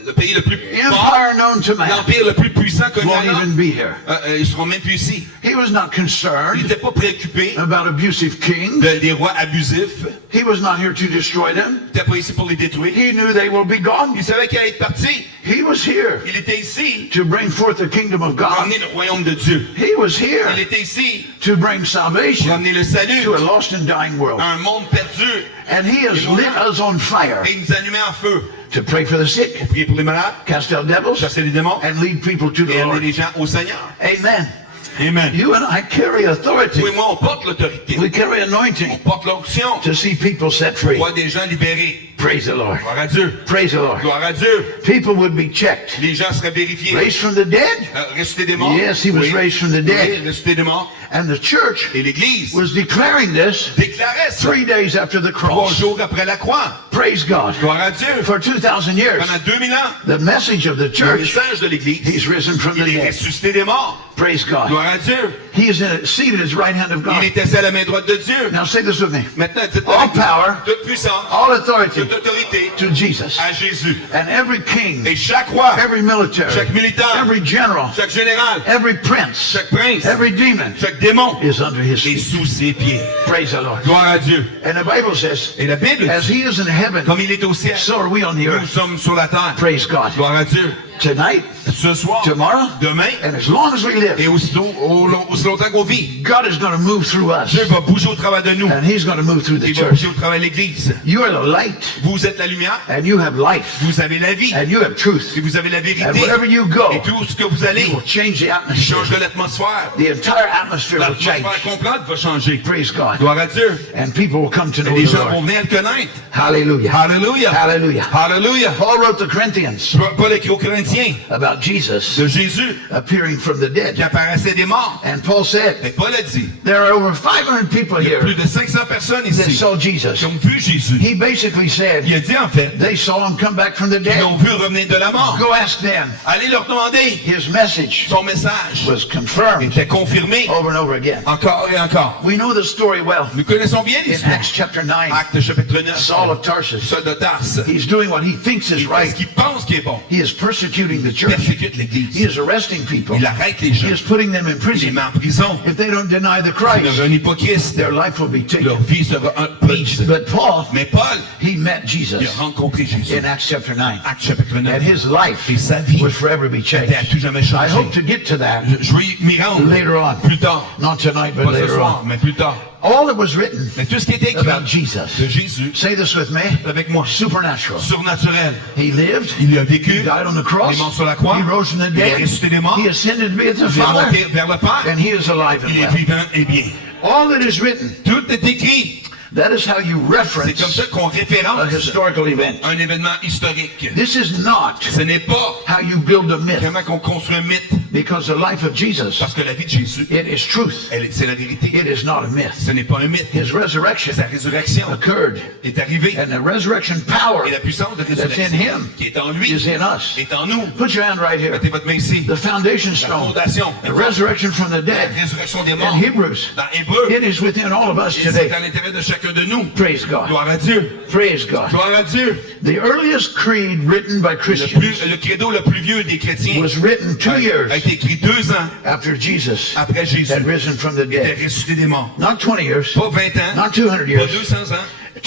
Le pays le plus fort, empire known to man l'empire le plus puissant connu à won't even l'homme, be here. ils seront même plus ici. He was not Il concerned n'était pas préoccupé about abusive kings. des rois abusifs. He was not here to destroy them. Il n'était pas ici pour les détruire. He knew they will be gone. Il savait qu'il allait être parti. He was here Il était ici to bring forth the kingdom of pour God. ramener le royaume de Dieu. He was here Il était ici to bring pour salvation ramener le salut to a lost and dying world. à un monde perdu. And he has lit us on fire Et il nous allumait en feu. to pray for the sick, Prier pour les malades, cast out devils, chasser les démons and lead people to et the amener Lord. les gens au Seigneur. Amen. Amen. You and I carry authority. Vous et moi, on porte l'autorité. We carry On anointing porte l'onction. to see people set On free. voit des gens libérés. Praise the Lord. Gloire à Dieu. Praise the Lord. Gloire à Dieu. People would be checked. Les gens seraient vérifiés. Raised from the dead? Ressuscité des morts. Yes, he was Oui. raised from the dead. Oui, ressuscité des morts. And the church Et l'Église was declaring this déclarait ça 3 days after the 3 cross. jours après la croix. Praise God. Gloire à Dieu. For 2,000 years, Pendant 2000 ans, the message of the le church, message de l'Église, he's risen from the il est dead. ressuscité des morts. Praise God. Gloire à Dieu. He is seated at his right hand of Il God. est assis à la main droite de Dieu. Now say this with me. Maintenant, dites All power, toute puissance, all authority toute autorité to Jesus. à Jésus. And every king, Et chaque roi, every military, chaque militaire, every general, chaque général, every prince, chaque prince, every demon chaque démon is under his est feet. sous ses pieds. Praise the Lord. Gloire à Dieu. And the Bible says, Et la Bible as dit, he is in heaven, comme il est au ciel, so are we on the nous earth. sommes sur la terre. Praise God. Gloire à Dieu. tonight, ce soir, tomorrow, demain, and as long as we et live, aussi longtemps qu'on vit. God is going to move through us, Dieu va bouger au travers de nous. and He's going to move through the Il va church. bouger au travers de l'Église. You are the light, Vous êtes la lumière, and you have life, vous avez la vie, and you have truth. et vous avez la And vérité. wherever you go, Et tout ce que vous allez, you will change the il atmosphere. change de l'atmosphère. The entire atmosphere will change. L'atmosphère complète va changer. Praise God. Gloire à Dieu. And people will come to Et know les the gens vont Lord. venir le connaître. Hallelujah. Hallelujah. Hallelujah. Hallelujah. Paul wrote to Corinthians Paul écrit aux Corinthiens about Jesus de Jésus appearing from the qui dead. apparaissait des morts. And Paul said, Et Paul a dit, there are over 500 people il y a here plus de 500 personnes that ici saw Jesus. qui ont vu Jésus. He basically said, Il a dit en fait, they saw him come back from the ils dead. l'ont vu revenir de la mort. Go ask them. Allez leur demander. His message Son message was confirmed était confirmé over and over again. encore et encore. We know the story well. Nous connaissons bien In l'histoire. Acts chapter 9, Acte chapitre 9. Saul of Tarsus, Saul de Tarse. he's doing what he thinks is Il fait ce right. qu'il pense qui est bon. He is persecuting the Il church. persécute He l'Église. is arresting people. Il arrête les He gens. is putting them in Il les prison. met en prison. If they don't deny the Il Christ, est un hypocrite. their life will be Leur taken. vie sera prise. But Paul, Mais Paul, he met il Jesus a rencontré Jésus. in Acts chapter 9. Acte chapitre And 9. his life Et sa vie would forever be était à changed. tout jamais I hope changé. to get to that Je vais m'y rendre later on. plus tard. Not tonight, but Pas ce later soir, on. mais plus tard. All that was written Mais tout ce qui était écrit about Jesus, de Jésus, say this with me, avec moi, supernatural. surnaturel. He lived, Il a he vécu, died on the il cross, est mort sur la croix, he rose from the il est dead, ressuscité des morts, he ascended to be with the il est Father, monté vers le Père, and he is alive and il est well. vivant et bien. All that is written, Tout est écrit. that is how you C'est comme reference ça qu'on a référence historical event. un événement historique. This is not Ce n'est pas how you build a myth, comment qu'on construit un mythe, because the life of Jesus, parce que la vie de Jésus, it is truth. c'est la vérité. It is not a myth. Ce n'est pas un mythe. His resurrection Sa résurrection occurred, est arrivée. and the resurrection power Et la puissance de that's in résurrection him qui est en lui, is in us. est en nous. Put your hand right here. Mettez votre main ici. The foundation La stone, fondation, the resurrection from the la dead, résurrection des in morts. Hebrews, Dans Hébreu, it is within all of us et c'est today. à l'intérieur de chacun de nous. Praise God. Gloire à Dieu. Praise God. Gloire à Dieu. The earliest creed written by Christians Le credo le plus vieux des chrétiens was written 2 a years été écrit 2 ans after Jesus après Jésus. had risen from the Il était dead. ressuscité des morts. Not 20 years, Pas 20 ans, not 200 pas years, 200 ans,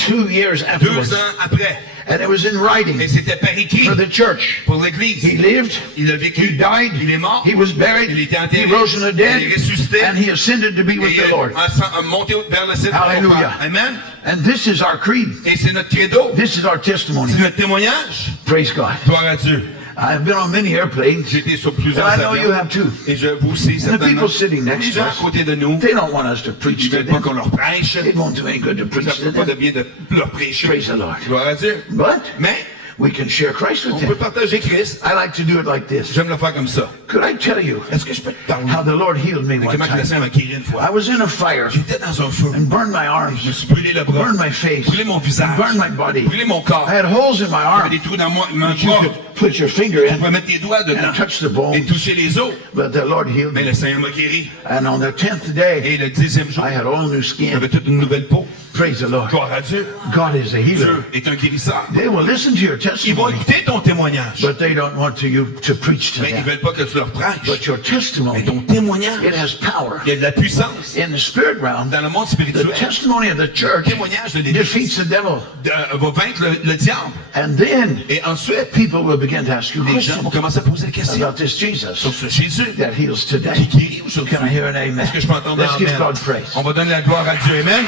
2 years 2 afterwards. ans après. And it was in writing Et c'était par écrit for the church. pour l'Église. He lived, Il a he vécu, died, il est mort, he was buried, il était he enterré, rose from the il dead, est ressuscité, and he ascended to be et with the il Lord. a monté vers le ciel. Hallelujah. Amen. And this is our creed. Et c'est notre credo. This is our testimony. C'est notre témoignage. Praise God. Gloire à Dieu. I've been on many airplanes, J'ai été sur and plusieurs I know you avions. have too. Et je vous sais And the certainement. people sitting Les next to gens à us, côté de nous, they don't want us to preach ils to veulent pas them. qu'on leur prêche. It won't do any good to Ça preach ne to fait pas de them. bien de leur prêcher. Praise the Lord. Gloire à Dieu. But Mais we can share Christ on with peut them. partager Christ. I like to do it like this. J'aime le faire comme ça. Could I tell you Est-ce que je peux te parler how the Lord healed me de one comment que le time? Seigneur m'a guéri une fois? I was in a fire J'étais dans un feu. and burned my Je me arms, suis brûlé le bras, burned my face, brûlé mon visage, burned my body. brûlé mon corps. I had holes in my J'avais arm. des trous dans mon You bras. could put your finger Tu in peux mettre tes doigts dedans and touch the et bone, toucher les os. but the Lord healed Mais me. le Seigneur m'a guéri. And on the 10th day, Et le 10e jour, I had all new skin. j'avais toute une nouvelle peau. Praise the Lord. Gloire à Dieu. God is a healer. Dieu est un guérisseur. They will listen to your Ils vont testimony, écouter ton témoignage. but they don't want you to preach to Mais ils ne them. veulent pas que tu leur prêches. But your Mais testimony, ton témoignage, it has power. il y a de la puissance. In the spirit realm, Dans le monde the spirituel, testimony of the le church témoignage de defeats l'Église the devil. va vaincre le diable. And then Et ensuite, people will begin to ask you les gens questions vont commencer à poser des questions about this Jesus sur ce Jésus that heals today. qui guérit aujourd'hui. Can I hear an amen? Est-ce que je peux entendre Let's un give amen? God praise. On va donner la gloire à Dieu. Amen.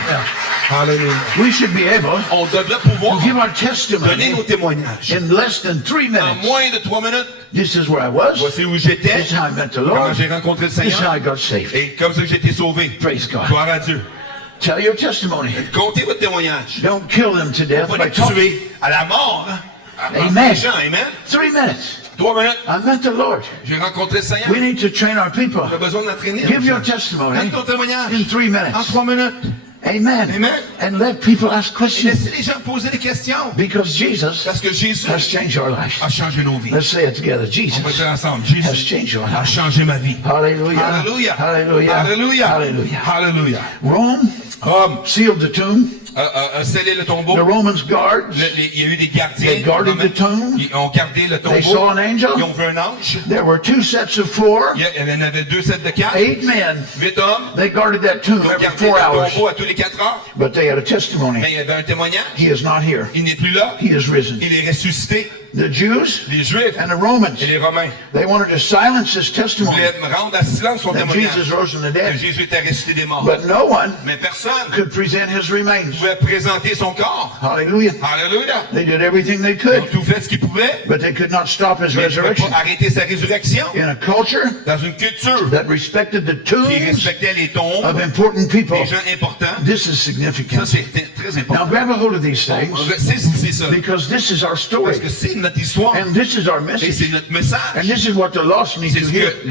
Hallelujah. We should be able On devrait pouvoir to give our donner testimony nos témoignages. in less than 3 En minutes. moins de 3 minutes, This is where I was. voici où j'étais, This is how I met the comment Lord. j'ai rencontré le This is how I Seigneur, got saved. et comme ça que j'ai été sauvé. Praise God. Gloire à Dieu. Tell your testimony. Comptez votre témoignage. Don't kill them to death Pas by les talking. tuer à la mort. Hein? Amen. Les gens, amen. 3 minutes. 3 minutes, I met the Lord. j'ai rencontré le Seigneur. We need to train our people. On a besoin d'entraîner. Give your testimony Donne ton témoignage. in 3 En minutes. 3 minutes. Amen. Amen. And let people ask Et questions laissez les gens poser des questions. because Jesus Parce que Jésus has changed our life. a changé nos vies. Let's say it together. On va Jesus dire ensemble. has Jésus changed your a life. changé ma vie. Hallelujah. Hallelujah. Hallelujah. Hallelujah. Hallelujah. Hallelujah. Rome Rome sealed the tomb. a scellé le tombeau. The Romans guards, Il y a eu des gardiens. They guarded the tomb. Ils ont gardé le tombeau. they saw an angel. Ils ont vu un ange. There were 2 sets of 4, Il y en avait 2 sets de 4. 8 men. 8 hommes. They guarded that tomb Ils ont every gardé 4 le hours. tombeau à tous les 4 heures. But they had a Mais testimony. il y avait un témoignage. He is not here. Il n'est plus là. He is risen. Il est ressuscité. The Jews les Juifs and the Romans, et les Romains they wanted to silence this testimony voulaient rendre à silence son that témoignage Jesus rose from the que dead. Jésus était ressuscité des morts. But no one Mais personne could present his remains. ne pouvait présenter son corps. Hallelujah. Alléluia. They did everything they Ils could, ont tout fait ce qu'ils pouvaient, but they could not stop his mais ils ne pouvaient resurrection. pas arrêter sa résurrection. In a culture Dans une culture that respected the qui tombs respectait les tombes of important people, des gens importants, this is ça significant. c'est très Now important. grab a hold of these things, C'est ça. because this is our story, Parce que c'est notre histoire and this is our et message, c'est notre message. and this is what the lost need C'est to ce hear. que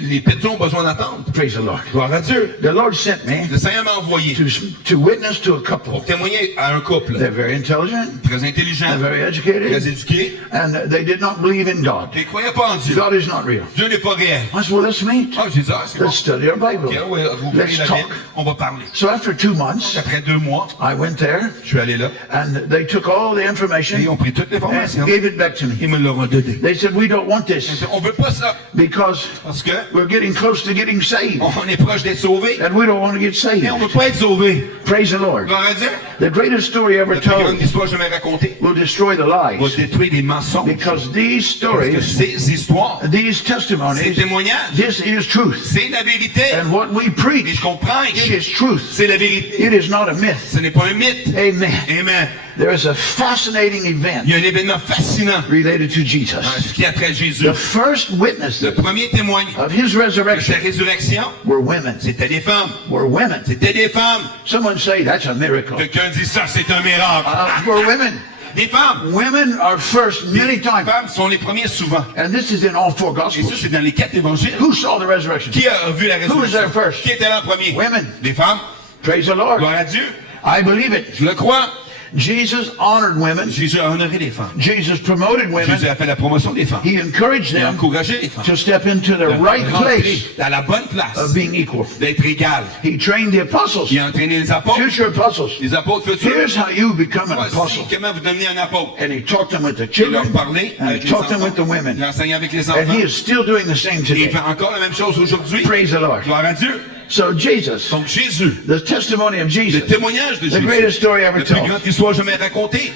les pétons ont besoin d'entendre. Praise the Lord. Gloire à Dieu. The Lord sent me Le Seigneur m'a envoyé to witness to a couple. pour témoigner à un couple They're very intelligent, très intelligent, they're very très educated, éduqué, and they did not believe in God. et ne croyaient pas en Dieu. God is not real. Dieu n'est pas réel. I said, well, let's meet. Ah, j'ai dit, ah, c'est bon. Let's study our Bible. Ok, ouais, vous ouvrez Let's la talk. Bible, on va parler. So after 2 months, Après 2 mois, I went there, je suis allé là, and they took all the et ils information ont pris toute l'information, and gave it back to me. ils me l'ont redonné. They said, we don't want Ils this disaient, on veut pas ça, because parce que we're getting close to getting saved, on est proche d'être sauvé, and we don't want to get saved. mais on veut pas être sauvé. Praise the Lord. Gloire à Dieu. The greatest story ever La plus grande told histoire que je jamais racontée will destroy the va lies, détruire les mensonges. because these Parce que stories, ces histoires, these ces testimonies, témoignages, this is truth. c'est la vérité. And what we Et preach, ce qu'on prêche, it is truth. c'est la vérité. It is not a myth. Ce n'est pas un mythe. Amen. Amen. There is a fascinating event Il y a un événement fascinant related to Jesus. qui a trait Jésus. The first witnesses Le premier témoin of his de sa resurrection résurrection, were women. c'était des femmes. Were women. C'était des femmes. Someone say that's a miracle. Quelqu'un dit ça, c'est un miracle. Were women. Des femmes. Women are first many Les times. femmes sont les premiers souvent. And this is in all 4 Et ça, Gospels. c'est dans les 4 évangiles. Who saw the resurrection? Qui a vu la Who was there résurrection? first? Qui était là en premier? Women. Les femmes. Praise the Lord. Gloire à Dieu. I believe it. Je le crois. Jesus honored women. Jésus a honoré les femmes. Jesus promoted Jésus women. a fait la promotion des femmes. He encouraged Il a them encouragé les femmes. to step into the right place Dans la bonne place. of being equal. D'être égal. He trained the apostles, Il a entraîné les apôtres. future apostles. Les apôtres futurs. Here's how you become an Voici apostle. comment vous devenez un apôtre. And he taught them with the Il leur children, parlait and he avec les taught them with the enfants. women. Il enseignait avec les And enfants. he is still doing the same Et il today. fait encore la même chose aujourd'hui. Praise the Lord. Gloire à Dieu. So Jesus, Donc Jésus, the testimony of le Jesus, témoignage de the Jésus, greatest story la ever plus told. grande histoire jamais racontée,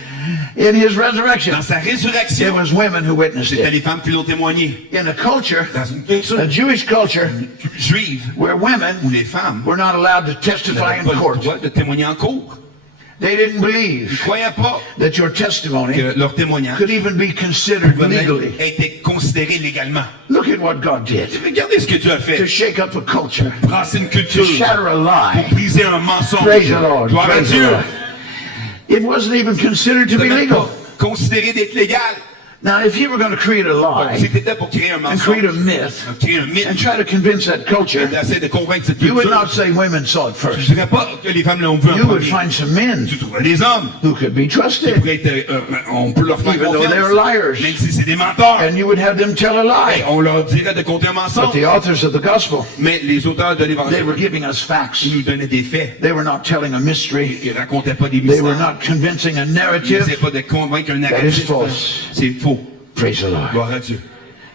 In his resurrection, dans sa it résurrection, was women who witnessed c'était it. les femmes qui l'ont témoigné. In a culture, Dans une culture a Jewish culture, juive, where women où les femmes were not allowed to testify n'avaient in pas le court. droit de témoigner en cour. They didn't Ils ne believe croyaient pas that your testimony que leur témoignage could even be considered pouvait même legally. être considéré légalement. Look at what God did Regardez ce que Dieu a to fait. shake up a culture, Brasser une culture, to shatter a lie. pour briser un mensonge. Praise the Lord. Gloire à Praise the Dieu. Lord. It wasn't even considered to Ça be n'est legal. pas considéré d'être légal. Now, if you were going to create a lie C'était pour créer un and mensonge, create a myth créer un mythe, and try to convince that culture, d'essayer de convaincre cette you would culture. not say women saw it Je first. ne dirais pas que les femmes l'ont vu en You would premier. find some men Tu trouverais des hommes who could be qui trusted, pourraient être, on peut leur faire even though they're confiance, liars, même si c'est des menteurs. and you would have them tell a Et lie. on leur dirait de compter un But mensonge. the authors of the gospel, Mais les auteurs de they l'évangile, were giving us facts. ils nous donnaient des faits. They were not telling a mystery. Ils racontaient pas des They were mystères. not convincing a Ils narrative. n'essaient pas de convaincre un That is narratif. false. C'est faux. Praise the Lord. Gloire à Dieu.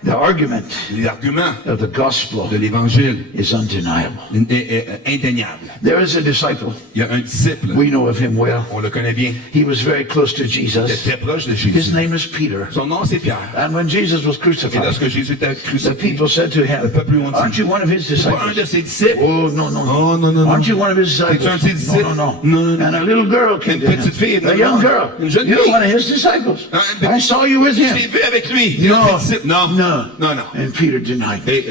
The argument L'argument of the gospel de l'évangile is undeniable. est indéniable. There is a disciple. Il y a un disciple, We know of him well. on le connaît bien, He was very close to qui était Jesus. très proche de His Jésus. name is Peter. Son nom, c'est Pierre. And when Jesus was Et crucified, lorsque Jésus était the crucifié, people said to le him, peuple lui ont aren't dit, you one of his c'est pas un de disciples? ses disciples. Oh, no, no, Oh, no. non, non, non. Aren't you one of his disciples? Es-tu un de ses disciples? No, no, Non, no. non, And a little girl came Une to petite fille, him. A young non, girl. une jeune You're fille. one of his disciples. Ah, I saw you with Je him. l'ai vu avec lui. Il est un de No, ses disciples. Non, no. non, non. And Peter denied. Et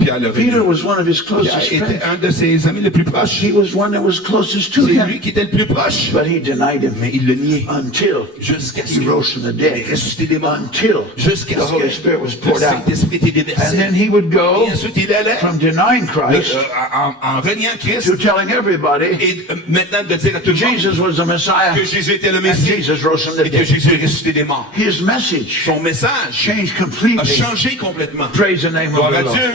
Pierre le Peter renie. was one of his Pierre closest était friends. un de ses amis les plus proches. He was one that was closest to C'est lui him. qui était le plus proche. But he denied him Mais il le niait. until Jusqu'à ce he rose from the qu'il ait dead. ressuscité des morts. Until Jusqu'à the ce Holy que Spirit was le poured out. Saint-Esprit était And déversé. then he would go Et ensuite, il allait from denying Christ en reniant Christ to telling everybody et maintenant de dire à tout le monde Jesus was the Messiah que Jésus était le and Messie Jesus rose from the et que dead. Jésus est ressuscité des morts. His message Son message changed a completely. changé complètement. Praise the name of Gloire à the Lord. Dieu.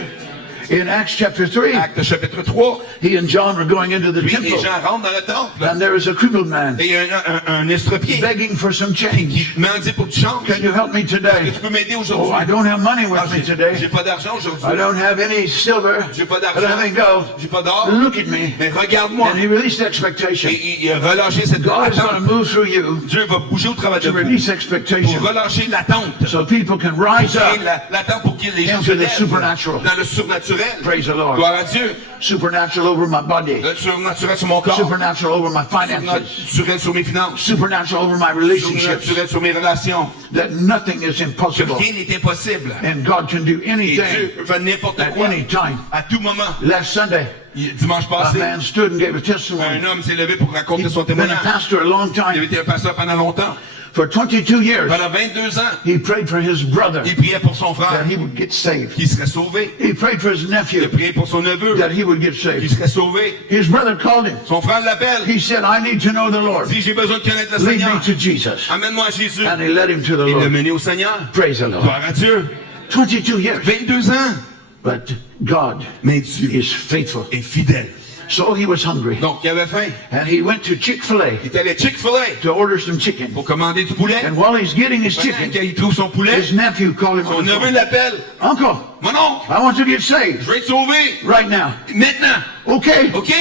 In Acts chapter 3, Acte chapitre 3. he and John were going into the Puis les temple, gens rentrent dans le temple. and there is a crippled man Et il y a un estropié begging for some qui change. mendie pour du change. Can you help me Est-ce today? que tu peux m'aider Oh, aujourd'hui? I don't have money with Ah, me j'ai today. pas d'argent aujourd'hui. I don't have any silver. J'ai pas I d'argent. don't have any gold. J'ai pas d'or. Look at me. Mais regarde-moi. And he released expectation. Et il a relâché cette God is going attente. to move through you Dieu va bouger au travers de to vous release pour expectation relâcher l'attente. so people can rise up. L'attente pour que les gens Into se the lèvent supernatural. dans le surnaturel. Praise the Lord. Gloire à Dieu. Supernatural over my body. Le surnaturel sur mon corps. Supernatural over my finances. Surnaturel sur mes finances. Supernatural over my relationships. Surnaturel sur mes relations. That nothing is impossible. Rien n'est impossible. And God can do Et anything Dieu peut faire n'importe at quoi. any time. À tout moment. Last Sunday, Dimanche a passé, man stood and gave a testimony. un homme s'est levé pour raconter son He'd been a témoignage. pastor a long Il avait time. été un pasteur pendant longtemps. For 22 years, Pendant 22 ans, he prayed for his brother il priait pour son frère that he would get saved. qui serait sauvé. He prayed for his Il a nephew prié pour son neveu that he would get qui saved. serait sauvé. His brother called him. Son frère l'appelle. He said, I need to know the Lord. Il dit, j'ai besoin de connaître le Lead Seigneur. me to Jesus. Amène-moi à Jésus. And he led him to the Il l'a Lord. mené au Seigneur. Praise the Lord. Gloire à Dieu. 22 years. 22 ans. But God Mais Dieu is faithful. est fidèle. So he was hungry. Donc, il avait faim. And he went to Chick-fil-A Il est allé à Chick-fil-A to order some chicken. pour commander du poulet. And while he's getting his Pendant chicken, qu'il trouve son poulet, his nephew called him son on the neveu phone. l'appelle. Uncle, Mon oncle, I want to get saved je vais être sauvé. right now. Maintenant. Okay. OK?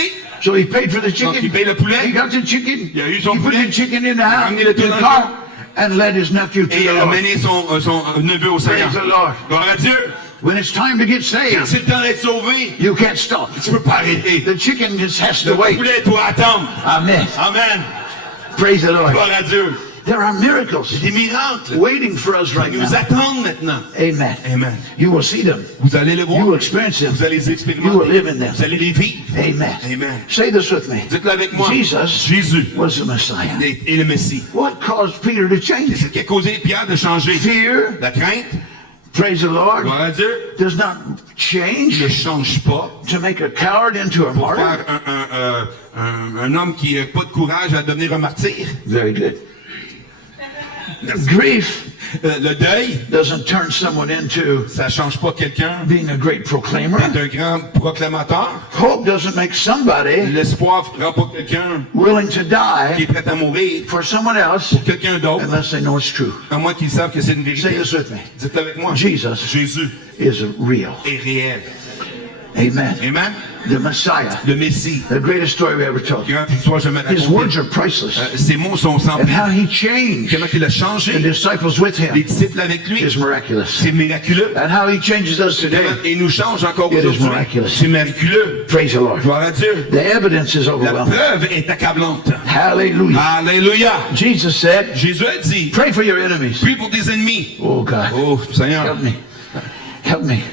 So he paid for the Donc, il chicken. paye le poulet. He got the chicken. Il a eu He son put poulet. the chicken in the house, Il a amené le in tout the dans car, and led his nephew to Et il the a Lord. mené son neveu au Seigneur. Praise the Lord. Gloire à Dieu. When it's time to get Quand saved, c'est le temps d'être sauvé, you can't stop. tu peux pas arrêter. The chicken just has Le to wait. poulet doit attendre. Amen. Amen. Praise the Lord. Gloire à Dieu. There are miracles Des miracles waiting for us right qui nous now. attendent maintenant. Amen. Amen. You will see them. Vous allez les You will voir. experience them. Vous allez les You will expérimenter. live in them. Vous allez les vivre. Amen. Amen. Say this with me. Dites-le avec moi. Jesus Jésus was the Messiah. est le Messie. What caused Peter to change? C'est ce qui a causé Pierre de changer. Fear, La crainte, praise the Lord, gloire à Dieu, does not ne change change pas to make a coward into a pour martyr. faire un homme qui n'a pas de courage à devenir un martyr. Very good. Grief Le deuil, doesn't turn someone into ça change pas quelqu'un being a great proclaimer. d'être un grand proclamateur. Hope doesn't make somebody L'espoir rend pas quelqu'un willing to qui die est prêt à mourir for someone else pour quelqu'un d'autre, unless they know it's true. à moins qu'ils savent que c'est une Say vérité. this with me. Dites avec moi. Jesus Jésus is real. est réel. Amen. Amen. The Messiah, Le Messie, the greatest story we ever told. grande histoire jamais His words racontée. are priceless. Ces mots sont sans And prix. how he changed Comment il a the changé disciples with les him disciples avec lui. is miraculous. C'est miraculeux. And how he changes us today. Et il nous change encore It is aujourd'hui. miraculous. C'est miraculeux. Praise the Lord. Gloire à Dieu. The evidence is La overwhelming. preuve est accablante. Hallelujah. Alléluia. Jesus said, Jésus a dit, pray for your enemies. prie pour tes ennemis. Oh God, Oh Seigneur, help me. Help me.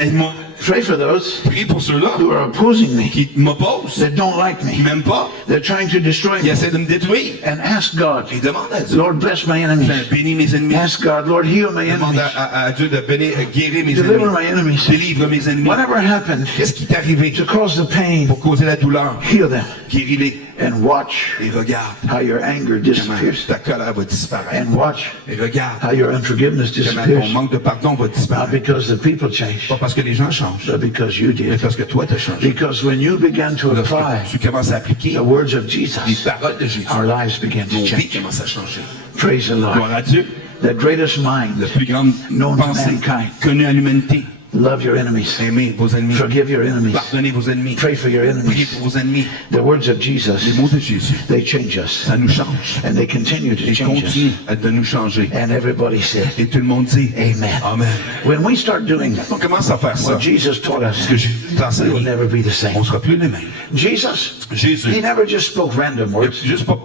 aide-moi. Pray for those Prie pour ceux-là who are opposing me, qui m'opposent, that don't like qui me. m'aiment pas, They're trying to destroy qui me. essaient de me détruire. And ask God, Et demande à Dieu, Lord, bless my enemies. bénis mes ennemis. Ask God, Lord, heal my Demande enemies. à Dieu de bénir, guérir mes Deliver ennemis. my enemies. Délivre mes ennemis. Whatever happened Qu'est-ce qui t'est arrivé to cause the pain, pour causer la douleur? heal them. Guéris-les And watch et regarde how your anger comment disappears. ta colère va disparaître. And watch Et regarde how your unforgiveness comment ton disappears. manque de pardon va Not disparaître. because the people changed, Pas parce que les gens changent, but because you mais did. parce que toi t'as changé. Because when you began to Lorsque apply tu commences à appliquer the words of les Jesus, paroles de Jésus, our lives began nos to vies change. commencent à changer. Praise the Gloire Lord. à Dieu, The greatest la mind, plus grande known to pensée mankind. connue à l'humanité. Love your enemies. Aimez vos ennemis. Forgive your enemies. Pardonnez vos ennemis. Pray for your Priez enemies. pour vos ennemis. The words of Les Jesus, mots de Jésus, they change us. ça nous change. And they continue to Et change us. continue de nous changer. And everybody said, Et tout le monde dit Amen. Amen. When we start doing On commence à faire ça. what Jesus taught us, Ce que Jésus nous we will enseigne, never be the on same. ne sera plus les mêmes. Jesus, Jésus, he never just spoke random il words.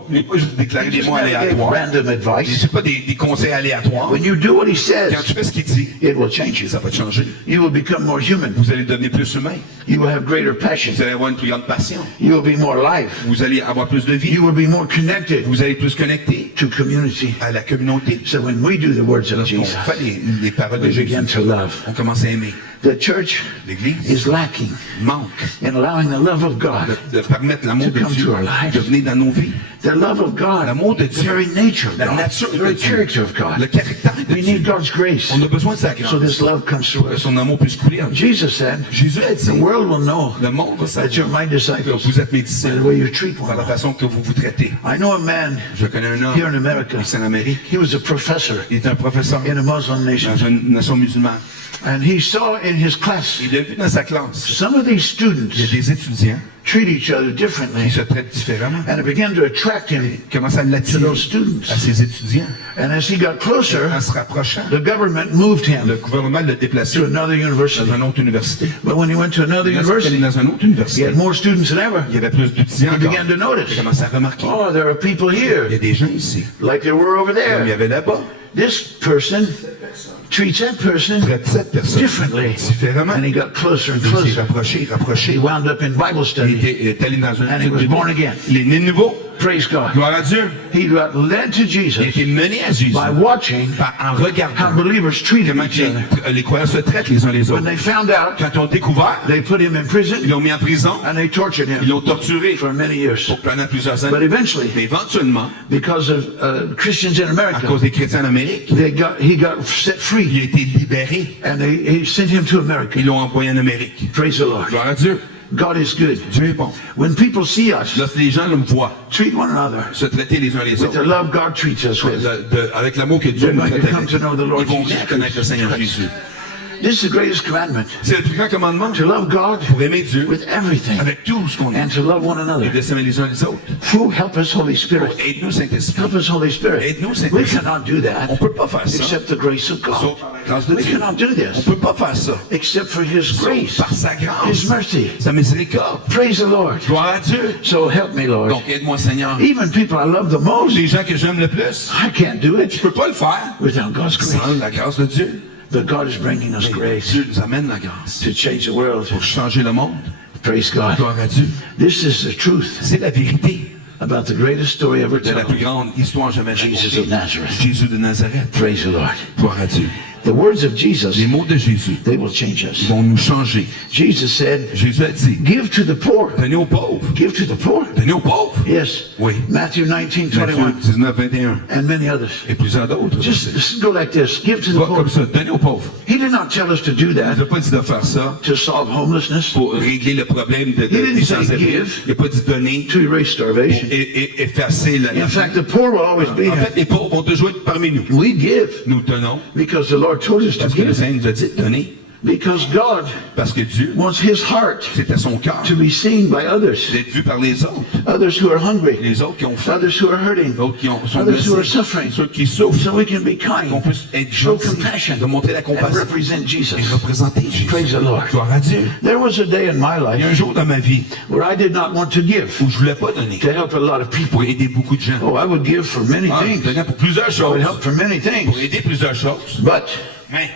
n'a pas juste déclaré He des just mots never gave aléatoires. random advice. C'est pas des conseils aléatoires. When you do what he Quand says, tu fais ce qu'il dit, it will change you. ça va te changer. You will become more human. Vous allez devenir plus humain. You will have greater passion. Vous allez avoir une plus grande passion. You will be more life. Vous allez avoir plus de vie. You will be more connected Vous allez plus connecté to community. à la communauté. So when we do the words of Lorsqu'on Jesus, fait les paroles de we Jésus, begin to love. on commence à aimer. The church L'Église is lacking manque in allowing the love of God. de permettre l'amour To de come Dieu to our lives. de venir dans nos vies. The love of God, L'amour de the Dieu, very nature of la God, nature the de very Dieu, character of God. le caractère de We Dieu. need God's grace On a besoin de sa so grâce this love comes through pour que us. son amour puisse couler en nous. Jesus said, Jésus a dit, the world will know le monde va that you're savoir my que disciples vous êtes mes by disciples the way you treat one par la another. façon que vous vous traitez. I know a man Je connais un homme here in America. ici en Amérique. He was a professor Il est un professeur in a Muslim nation. dans une nation musulmane. And he saw in his class Il a vu dans sa classe, some of these il y a students des étudiants treat each other qui differently. se traitent différemment. And it began to attract him. Il commence à l'attirer To those students. à ses étudiants. And as he got closer, En se rapprochant, the government moved le him gouvernement l'a déplacé to another university. dans une autre université. But when he went to another Lorsqu'il est university, dans une autre he université, had more students than ever. il y avait plus d'étudiants He began to encore. notice, Il commence à remarquer, oh, there are people il y here a des gens ici, like there were over comme il y there. avait là-bas, This person treats that person traite cette personne differently. différemment. And he got closer and Il s'est closer. rapproché. He wound up in Bible Il study. est allé dans And he was born again. Il est né de nouveau. Praise God. Gloire à Dieu. He got led to Il a Jesus été mené à Jésus by watching en how regardant believers treated comment each other. les croyants se traitent les uns les When autres. they found out, Quand ils ont découvert, they put him in prison ils l'ont mis en prison, and they tortured ils him l'ont torturé for many years. pendant plusieurs But années. eventually, Mais éventuellement, because of Christians in à America, cause des chrétiens en Amérique, he got set il free a été libéré. and they sent him to America. Ils l'ont envoyé en Amérique. Praise the Lord. Gloire à Dieu. God is good. Dieu est bon. When people see us Lorsque les gens me voient treat one another se traiter les uns les with the autres, love God treats us with, avec l'amour que Dieu They're nous going to traite come avec, to know the Lord ils vont Jesus bien connaître le Seigneur Christ. Jésus. this is the greatest commandment, C'est le plus grand commandement to love God pour aimer Dieu with everything avec tout ce qu'on a and to love one et another. de s'aimer les uns les autres. Who help us, Holy Spirit? Aide-nous, Saint-Esprit. Help us, Holy Spirit. Aide-nous, Saint-Esprit. We cannot do that On ne peut pas faire ça except the grace of God. sauf par la grâce de We Dieu. cannot do On ne this peut pas faire ça except for His sauf grace, par sa His grâce, mercy. sa miséricorde. Praise the Lord. Gloire à Dieu. So help me, Lord. Donc aide-moi, Seigneur. Even people I love the most, Les gens que j'aime le plus, I can't do je it peux pas le faire without God's sans grace. la grâce de Dieu. But God is bringing us Mais grace Dieu nous amène la grâce to change the world. pour changer le monde. Praise God. Gloire à Dieu. This is the truth C'est la vérité about the greatest story ever de la told. plus grande histoire jamais Jesus racontée. of Nazareth. Jésus de Nazareth. Praise the Lord. Gloire à Dieu. The words of Jesus, Les mots de Jésus they will change us. vont nous changer. Jesus said, Jésus a dit, give to the poor. donnez aux pauvres. Give to the poor. Donnez aux pauvres. Yes. Oui. Matthew 19, Matthieu 21, 19, 21. and many others. Et plusieurs d'autres. Just go like this. Give to the Va poor. comme ça, donnez aux pauvres. He did not tell us to do Il that n'a pas dit de faire ça to solve homelessness, pour régler le problème He didn't des say sans-abri. give. Il n'a pas dit donner to erase starvation. et effacer la In fact, the poor will always be En here. fait, les pauvres vont toujours être parmi nous. We give Nous donnons because the Lord told us to parce que le give. Seigneur nous a dit de donner. Because God Parce que Dieu, wants His heart c'est à son cœur to be seen by others. d'être vu par les autres. Others who are hungry. Les autres qui ont faim, Others who are hurting. d'autres qui sont Others who are blessés, suffering. ceux qui souffrent, So we can be qu'on kind, puisse être show gentil, compassion, de montrer la and compassion represent Jesus. et représenter Jésus. Praise the Lord. Gloire à Dieu. There was a day in my Il y a un life jour dans ma vie where I did not want to give où je voulais pas donner to help a lot of people. pour aider beaucoup de gens. Oh, I would give for many Je things. donnais pour plusieurs I choses, would help for many pour things. aider plusieurs choses. But Mais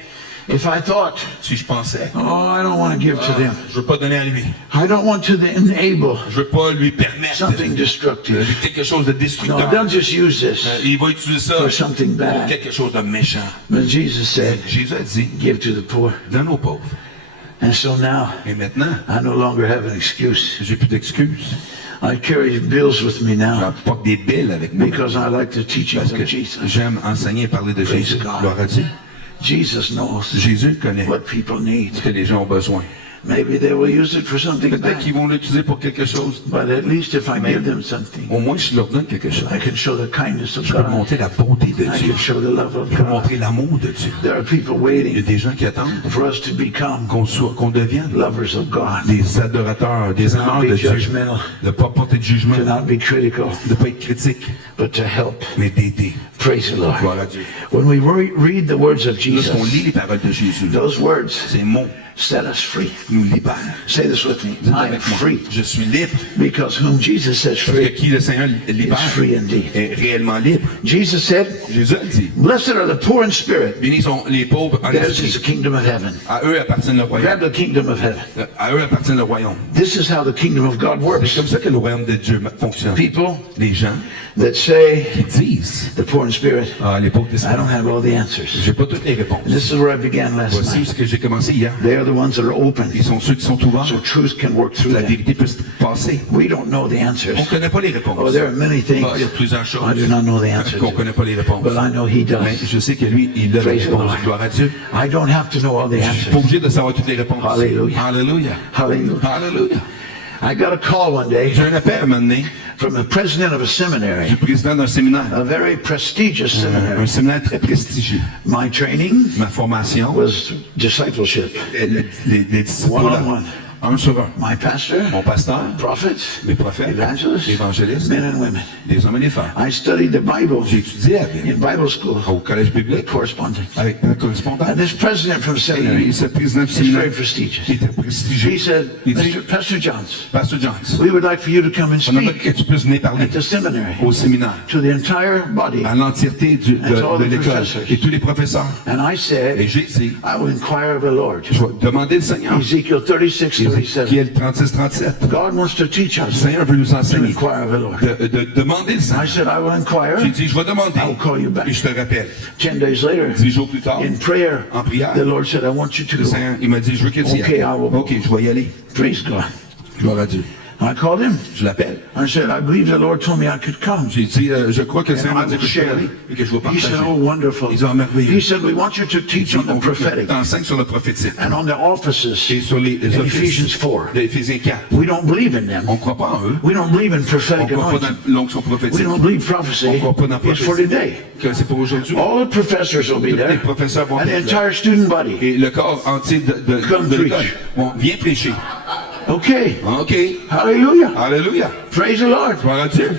if I thought, si je pensais, oh, I don't want to give to them. je veux pas donner à lui, I don't want to enable je veux pas lui permettre something destructive. quelque chose de No, destructeur. they'll just use this Il va utiliser ça for something pour bad. quelque chose de méchant. But Jesus said, Jésus a dit, give to the poor. donne aux pauvres. And so now, Et maintenant, I no longer have an excuse. j'ai plus d'excuses. I carry bills with me now J'apporte des billes avec moi because I like the teachings parce que of Jesus. j'aime enseigner et parler de Praise Jésus. God. Gloire à Dieu. Jesus knows Jésus connaît what people need. ce que les gens ont besoin. Maybe they will use it for something Peut-être bad. qu'ils vont l'utiliser pour quelque chose. But at least if I give them something, Au moins, je leur donne quelque chose. I can show the kindness of Je peux God. montrer la bonté de I Dieu. can show the love of Je peux God. montrer l'amour de Dieu. There are people Il y a waiting des gens qui attendent for us to become qu'on devienne lovers of God, des adorateurs, des to not aimants be de Dieu. judgmental, De ne pas porter de jugement, to not be critical, de ne pas être critique, but to help. mais d'aider. Praise the Lord. Gloire à Dieu. When we read the words of Lorsqu'on Jesus, lit les paroles de Jésus, those words ces mots set us free. nous libèrent. Say this with me. Dites I am avec moi, free. je suis libre. Because whom Jesus says Parce que free qui le Seigneur is libère free indeed. est réellement libre. Jesus said, Jésus a dit, blessed are the poor in spirit. bénis sont les pauvres en Theirs is the esprit. kingdom of heaven. À eux appartient le royaume. Grab the kingdom of heaven. À eux appartient le royaume. This is how the kingdom of God C'est works. comme ça que le royaume de Dieu fonctionne. People Les gens that say qui disent the poor in in spirit. à l'époque I don't d'Espérance. have all the answers. J'ai pas toutes les réponses. And this is where I began last Voici night. ce que j'ai commencé hier. They are the ones that are open, Ils sont ceux qui sont ouverts. so truth can work through La them. vérité peut se passer. We don't know the On answers. ne connaît pas les réponses. Oh, there are many things Il y a plusieurs choses I do not know the answers qu'on ne to, connaît pas les réponses. but I know He Mais does. je sais que lui, il a les Praise the réponses. Lord. Gloire à Dieu. I don't have to know all the Je suis pas answers. obligé de savoir toutes les réponses. Hallelujah. Alléluia. Hallelujah. Alléluia. I got a call one day J'ai un appel à un moment donné from the president of a du seminary, président d'un séminaire. a very prestigious Un seminary. séminaire très prestigieux. My training Ma formation, was discipleship. les disciples, One-on-one. un sur un. My pastor, Mon pasteur, prophets, mes prophètes, evangelists, évangélistes, men and women. les hommes et les femmes. I studied the Bible J'ai étudié la Bible in Bible school au collège with biblique correspondence. avec un correspondant. And this president from Et seminary ce président du is séminaire, very il prestigious. était prestigieux. He said, Il dit, Pastor Johns, Pasteur Jones, we would like for you to come and on aimerait speak que tu puisses venir parler at the seminary au séminaire, to the entire body. à l'entièreté all de the l'école professors. et tous les professeurs. And I Et said, j'ai dit, I will inquire of the Lord. je vais demander le Seigneur. Ezekiel 36:37. Ézéchiel 36-37. God wants to teach Le us Seigneur veut nous to enseigner inquire of the Lord. de demander le I Seigneur. said, I will inquire. J'ai dit, je vais demander. I will call you back. Et je te rappelle. 10 days later, 10 jours plus tard, in prayer, en prière, the Lord said, I want you to le go. Seigneur, il m'a dit, je veux que tu y Okay, ailles. I will. OK, je vais y aller. Praise God. Gloire à Dieu. I called him. Je l'appelle. I said, I believe the Lord told me I could come. J'ai dit, je crois que le And Seigneur I m'a dit will que je peux y share. aller et que je vais He partager. said, oh, wonderful. Ils ont merveilleux. He said, we want you to teach on the On prophetic t'enseigne sur le prophétique and on the offices et sur les in offices Ephesians 4. d'Éphésiens 4. We don't believe in them. On ne croit pas en eux. We don't believe in On prophetic ne croit pas anointing. dans l'onction We prophétique. don't believe prophecy. On croit pas dans la It's for prophétie. today. Que c'est pour aujourd'hui. All the professors will be Tous les there. professeurs vont And the être là. entire student body. Et le corps entier Come de l'école. preach. Bon, viens prêcher. Okay. OK. Hallelujah. Alléluia. Praise the Lord. Gloire à Dieu.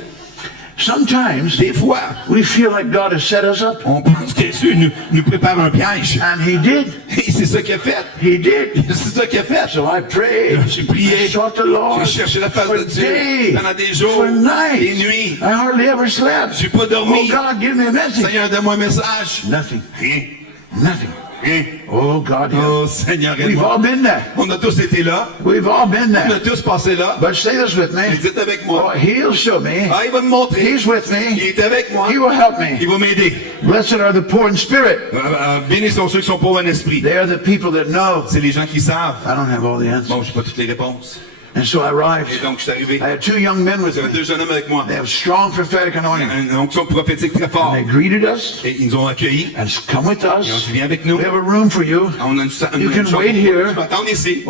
Sometimes Des fois, we feel like God has set us up. on pense que Dieu nous prépare un piège. And He did. Et c'est ça qu'il a fait. He did. C'est ça qu'il a fait. So I prayed. J'ai prié. I sought the Lord. J'ai cherché la face for de Dieu days, pendant des jours, for nights. des nuits. I hardly ever slept. J'ai pas dormi. Oh God, give me a message. Seigneur, donne-moi un message. Nothing. Rien. Nothing. Rien. Oh God, help. Oh, Seigneur, We've all aide-moi. been there. On a tous été là. We've all been On a there. tous passé là. But say this with me. Mais dites avec Oh, moi. He'll show me. Ah, il va me montrer. He's with Il me. est avec moi. He will help me. Il va m'aider. Blessed are the poor in spirit. Bénis sont ceux qui sont pauvres en esprit. They are the people that know. C'est les gens qui savent. I don't have all the answers. Bon, j'ai pas toutes les réponses. And so I arrived. Et donc, je suis arrivé. I had 2 young men with J'avais me. 2 jeunes hommes avec moi. They have strong prophetic anointing. Une onction prophétique très forte. They greeted us Et ils nous ont accueillis. and come with Et on us. dit, viens avec nous. We have a room for you On a une You can chambre. wait here. Tu vas attendre ici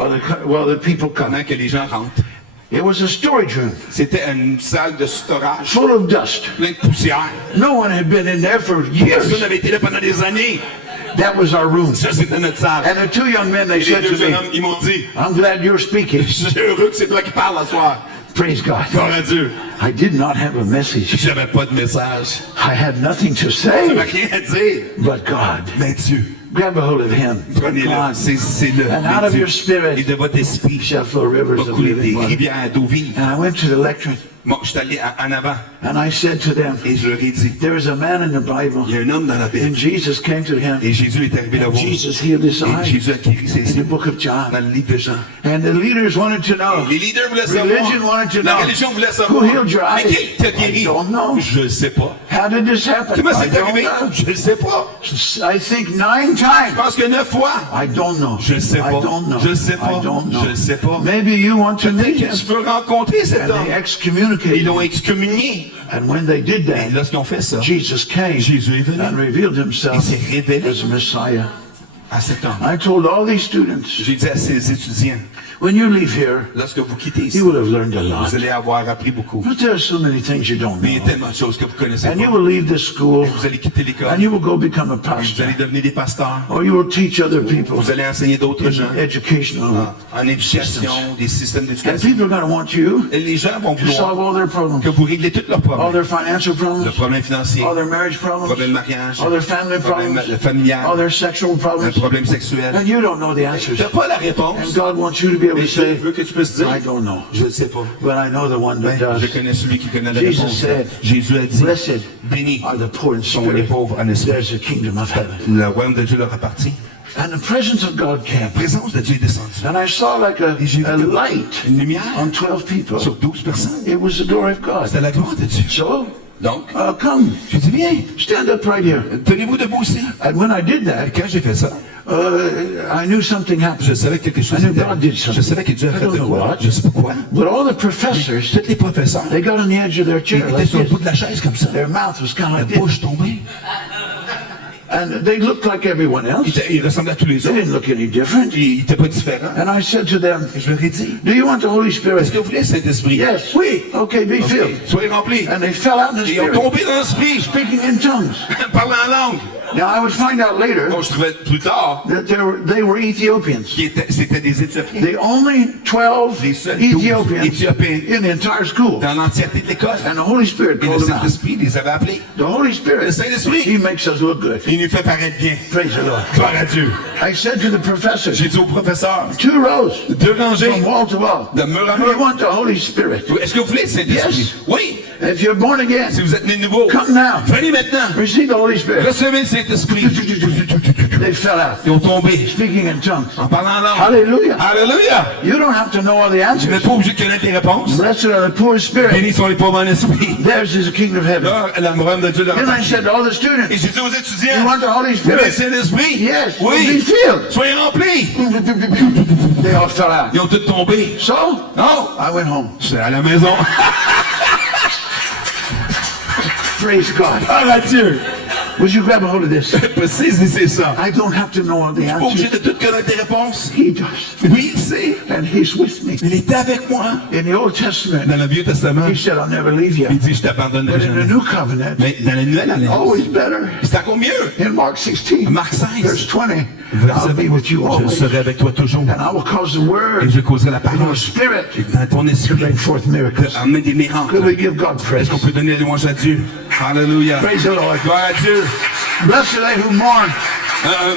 while the people come. pendant que les gens rentrent. It was a storage room C'était une salle de storage full of dust. plein de poussière. No one had been in there for years. Personne n'avait été là pendant des années. That was our room. Ça, c'était notre salle. And the 2 young men, they Et les said 2 to jeunes me, hommes, ils m'ont dit, I'm glad you're speaking. je suis heureux que c'est toi qui parles ce soir. Praise God. Gloire à Dieu. I did not have a message. J'avais pas de message. I had nothing to J'avais say. rien à dire. But God, Mais Dieu, grab a hold of Him. prenez-le. God, C'est le. and out of Dieu. your spirit Et de votre esprit shall flow rivers va of couler living des water. rivières d'eau vive. And I went to the lectern Bon, je suis allé en avant and I said to them, et je leur ai dit, there is a man in the Bible, il y a un homme dans la and Bible. Jesus came to him. Et Jésus est arrivé là voir. Jesus healed his Et eye Jésus a guéri ses in the yeux book of dans John. le livre de Jean. And the leaders wanted to know, Les leaders voulaient religion savoir. wanted to La know, religion voulait who savoir. healed your Mais eyes? qui t'a guéri? I don't know. Je ne sais pas. How did this happen? Comment I c'est don't arrivé? know. Je ne sais pas. I think 9 Je times. pense que 9 fois. I don't know. Je ne sais I pas. don't know. Je ne sais pas. I don't know. Je ne sais pas. Maybe you want to meet him. Tu veux rencontrer cet And homme. they excommunicated Ils l'ont him. excommunié. And when they did Et that, lorsqu'ils ont fait ça, Jesus came Jésus est venu. and revealed il himself s'est révélé as Messiah. à cet homme. I told all these students, J'ai dit à ses étudiants, when you leave here, lorsque vous quittez ici, you will have learned a lot. vous allez avoir appris beaucoup. But there are so many things you don't Mais il y a know. tellement de choses que vous connaissez And you pas. will leave this school Vous allez quitter l'école. and you will go become a Vous pastor. allez devenir des pasteurs. Or you will teach other people Vous allez enseigner d'autres gens educational. en éducation, des systèmes And d'éducation. people are going to want you Et les gens vont to solve vouloir all their problems. que vous réglez tous leurs All problèmes. their financial Le problems, problème financier, all their marriage le problème de problems, mariage, all their family le problème problems, familial, all their sexual le problems. problème sexuel. And you don't know the answers. Tu n'as pas la And réponse. God wants you to be able Mais to je say, veux que tu puisses dire, I don't know. je ne sais pas. But I know the one that Je does. connais celui qui connaît la Jesus réponse. said, Jésus a dit, Blessed bénis are the poor in sont les spirit. pauvres en esprit. There's the kingdom of heaven. Le royaume de Dieu leur appartient. And the presence of God La came. présence de Dieu est descendue. And I saw like a light Une lumière on 12 people. sur 12 personnes. It was the glory of God. C'était la gloire de Dieu. So Donc, Come, je dis, viens, stand up right here. tenez-vous debout aussi. And when I did that, Quand j'ai fait ça, I knew something happened. je savais que quelque chose I knew était. God did something. Je savais que Dieu a I fait don't de know quoi. what. Je sais pas quoi. But all the professors, Tous les professeurs, they got on the edge of their ils chair étaient like sur le this. bout de la chaise comme ça. Their mouth was kind of La like this. bouche tombée. And they looked like everyone else. Ils ressemblaient à tous les They autres. didn't look any different. Ils n'étaient pas différents. And I said to them, Je leur ai dit, do you want the Holy Spirit? est-ce que vous voulez Saint-Esprit? Yes. Oui. Okay, be Ok. filled. Soyez remplis. And they fell out in the Ils ont Spirit, tombé dans l'esprit, speaking in tongues. parlant en langue. Now I would find out later Bon, je trouvais plus tard that they were Ethiopians. c'était des Éthiopiens. The only 12 Les seuls 12 Ethiopians Éthiopiens in the entire school. dans l'entièreté de l'école. And the Holy Spirit Et le called them out. Saint-Esprit les avait appelés. The Holy Spirit, Le Saint-Esprit, He makes us look good. il nous fait paraître bien. Praise the Lord. Gloire à Dieu. I said to the professors, J'ai dit au professeur, 2 rows 2 rangées, from wall to wall. de mur à Do you mur. want the Holy Spirit? Est-ce que vous voulez le Saint-Esprit? Yes. Oui. If you're born again, Si vous êtes né de nouveau, come now. venez maintenant. Receive the Holy Spirit. Recevez le Saint-Esprit. They fell out, Ils ont tombé speaking in tongues. en parlant en langue. Hallelujah. Alléluia. You don't have to know all the Vous n'êtes answers. pas obligé de connaître les réponses. Blessed are the poor spirit. Bénis sont les pauvres en esprit. Theirs is the kingdom of heaven. Là, la royaume de Dieu leur Then I appartient. said to all the Et students, j'ai dit aux you étudiants, want the Holy vous voulez le Spirit? Saint-Esprit? Yes. Be Oui. filled. Soyez remplis. They all fell out. Ils ont tous tombé. So, Non. I went home. J'étais à la maison. Praise God. Ah, Dieu. Would you grab a hold of this? Saisissez ça. I don't have to know all the Pas obligé answers. de tout connaître les réponses. He does. Oui, il sait. And He's with me. Il était avec moi. In the Old Testament, Dans le Vieux Testament, He said, I'll never leave you. il dit, je t'abandonnerai But in jamais. the New Covenant, Mais dans la nouvelle alliance, always better. c'est encore mieux. In Mark 16, Marc 16, verse 20, verset I'll be with you 20, je always. serai avec toi toujours. And I will cause the Et word je causerai la in parole your spirit dans ton to esprit. bring forth miracles. Amener des miracles. Could we give God praise? Est-ce qu'on peut donner la louange à Dieu? Alléluia. Praise the Lord. Gloire à Dieu. Blessed are they who mourn.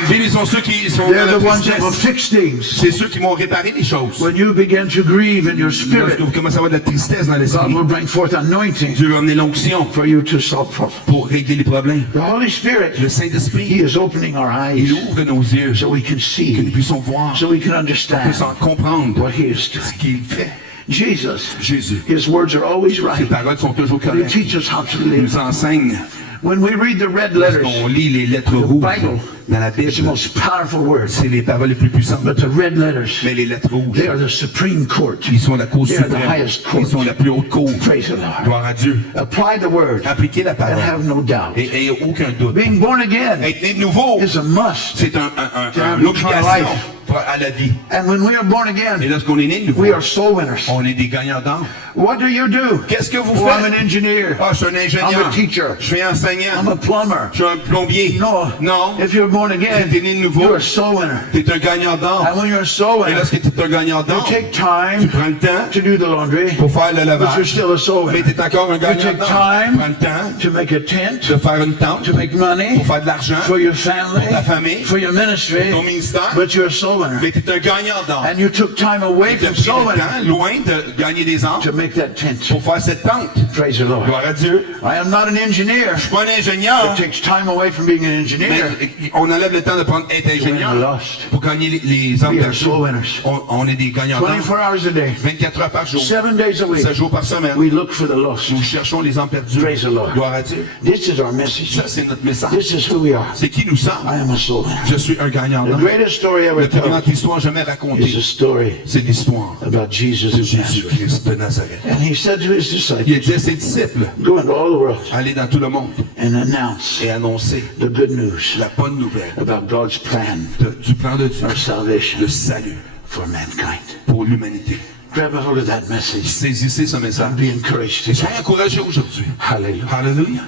Bénis sont ceux qui sont They're dans the la ones that will tristesse. fix things. C'est ceux qui vont réparer les choses. When you begin to grieve in your spirit, Lorsque vous commencez à avoir de la tristesse dans God l'esprit, will bring forth anointing Dieu va amener l'onction for you to solve problems. pour régler les problèmes. The Holy Spirit, Le He Saint-Esprit, is opening our il eyes ouvre nos yeux, so we can que nous see, puissions voir, so we can que nous understand puissions comprendre what He is ce doing. qu'il fait. Jesus, Jésus, His words are always ses right. paroles sont toujours They correctes. teach us how to Il live. nous enseigne. When we read the red letters, Lorsqu'on lit les lettres rouges Bible, dans la it's the Bible, most powerful words. c'est les paroles les plus puissantes. But the red letters, Mais les lettres rouges, they are the supreme court. ils sont la cause They are the suprême. highest court. Ils sont la plus haute cour. Praise the Lord. Gloire à Dieu. Apply the word Appliquez la and have parole. no doubt. Et ayez aucun doute. Being born again Être né de nouveau, is a must. c'est une obligation à la vie. And when we are born Et again, lorsqu'on est né de nouveau, we are soul winners. on est des gagnants d'âme. What do you do? Qu'est-ce que vous Oh, I'm an faites? engineer. Ah, je suis un ingénieur. I'm a teacher. Je suis enseignant. I'm a plumber. Je suis un plombier. No. Non. If you're born Si again, t'es né de nouveau, you're a soul winner. t'es un gagnant d'âme. And when you're a soul Et winner, lorsque t'es un gagnant you d'âme, take tu time prends le temps to do the laundry, pour faire le but you're lavage. still a soul Mais winner. t'es encore un You gagnant take d'âme. Tu prends time le temps to make a tent, de faire une tente to make money pour faire de l'argent for your family, pour ta famille, for your ministry, ton ministère. but you're a soul winner. Mais t'es un gagnant d'âme. And you took time away Tu as from pris soul le winning temps, loin de gagner des âmes, to make that tent. pour faire cette tente. Praise the Lord. Gloire à Dieu. I am not an engineer. Je suis pas un ingénieur, It takes time away from being an engineer. mais on enlève le temps de prendre être Win the ingénieur lost. pour gagner les âmes We are perdues. soul winners. On est des gagnants d'âme. 24 hours a day, 24 heures par jour, 7 days a week, 7 jours par semaine. we look for the lost. Nous cherchons les âmes perdues. Praise the Lord. Gloire à Dieu. This is our message. Ça, c'est notre message. This is who we are. C'est qui nous sommes. I am a soul winner. Je suis un gagnant The d'âme. greatest story ever La plus grande told histoire jamais is a racontée, story c'est l'histoire about Jesus de of Nazareth. Jésus-Christ de Nazareth. And he said to his Il disciples, a dit à ses disciples, go into all the world allez dans tout le monde and announce et annoncer the good news la bonne nouvelle about God's plan du plan de Dieu, of salvation le salut for mankind. pour l'humanité. Grab a hold of that message Saisissez ce message. and be encouraged Et today. soyez encouragés aujourd'hui. Hallelujah. Alléluia.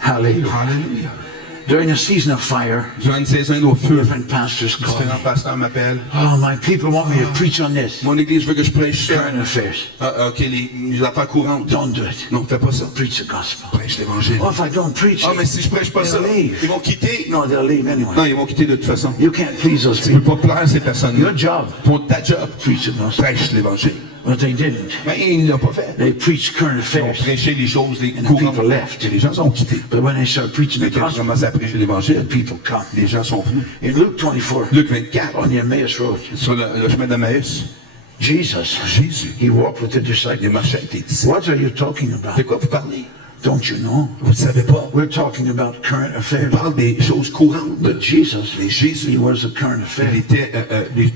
Hallelujah. Alléluia. During a season of fire, Durant une saison au feu, different pastors call me. différents pasteurs m'appellent. Oh, my people want me to preach on this. Mon église veut que je prêche sur Current affairs. OK, les affaires courantes. Don't do it. Non, fais pas ça. Preach the gospel. Prêche l'évangile. Oh, if I don't preach Ah, it, mais si je prêche pas ça, they'll leave. ils vont quitter. No, they'll leave Non, anyway. ils vont quitter de toute façon. You can't please those Tu ne people. peux pas plaire à ces personnes-là. Your job, Pour ta job, preach the gospel. prêche l'évangile. But they didn't. Mais ils ne l'ont pas fait. They preached current Ils ont affairs. prêché les choses, les And the courantes. people left. Et les gens sont quittés. But when they started preaching Mais the quand ils ont gospel, commencé à prêcher the l'évangile, people come. les gens sont venus. In Luke 24, Luc 24, on the Emmaus Road, sur le chemin d'Emmaüs, Jesus, Jésus, he walked with the il disciples. marchait avec les disciples. What are you talking about? De quoi vous parlez? Don't you know? Vous ne savez pas. We're talking about current On affairs. parle des choses courantes. But Jesus, Mais Jésus, he was a current il affair. était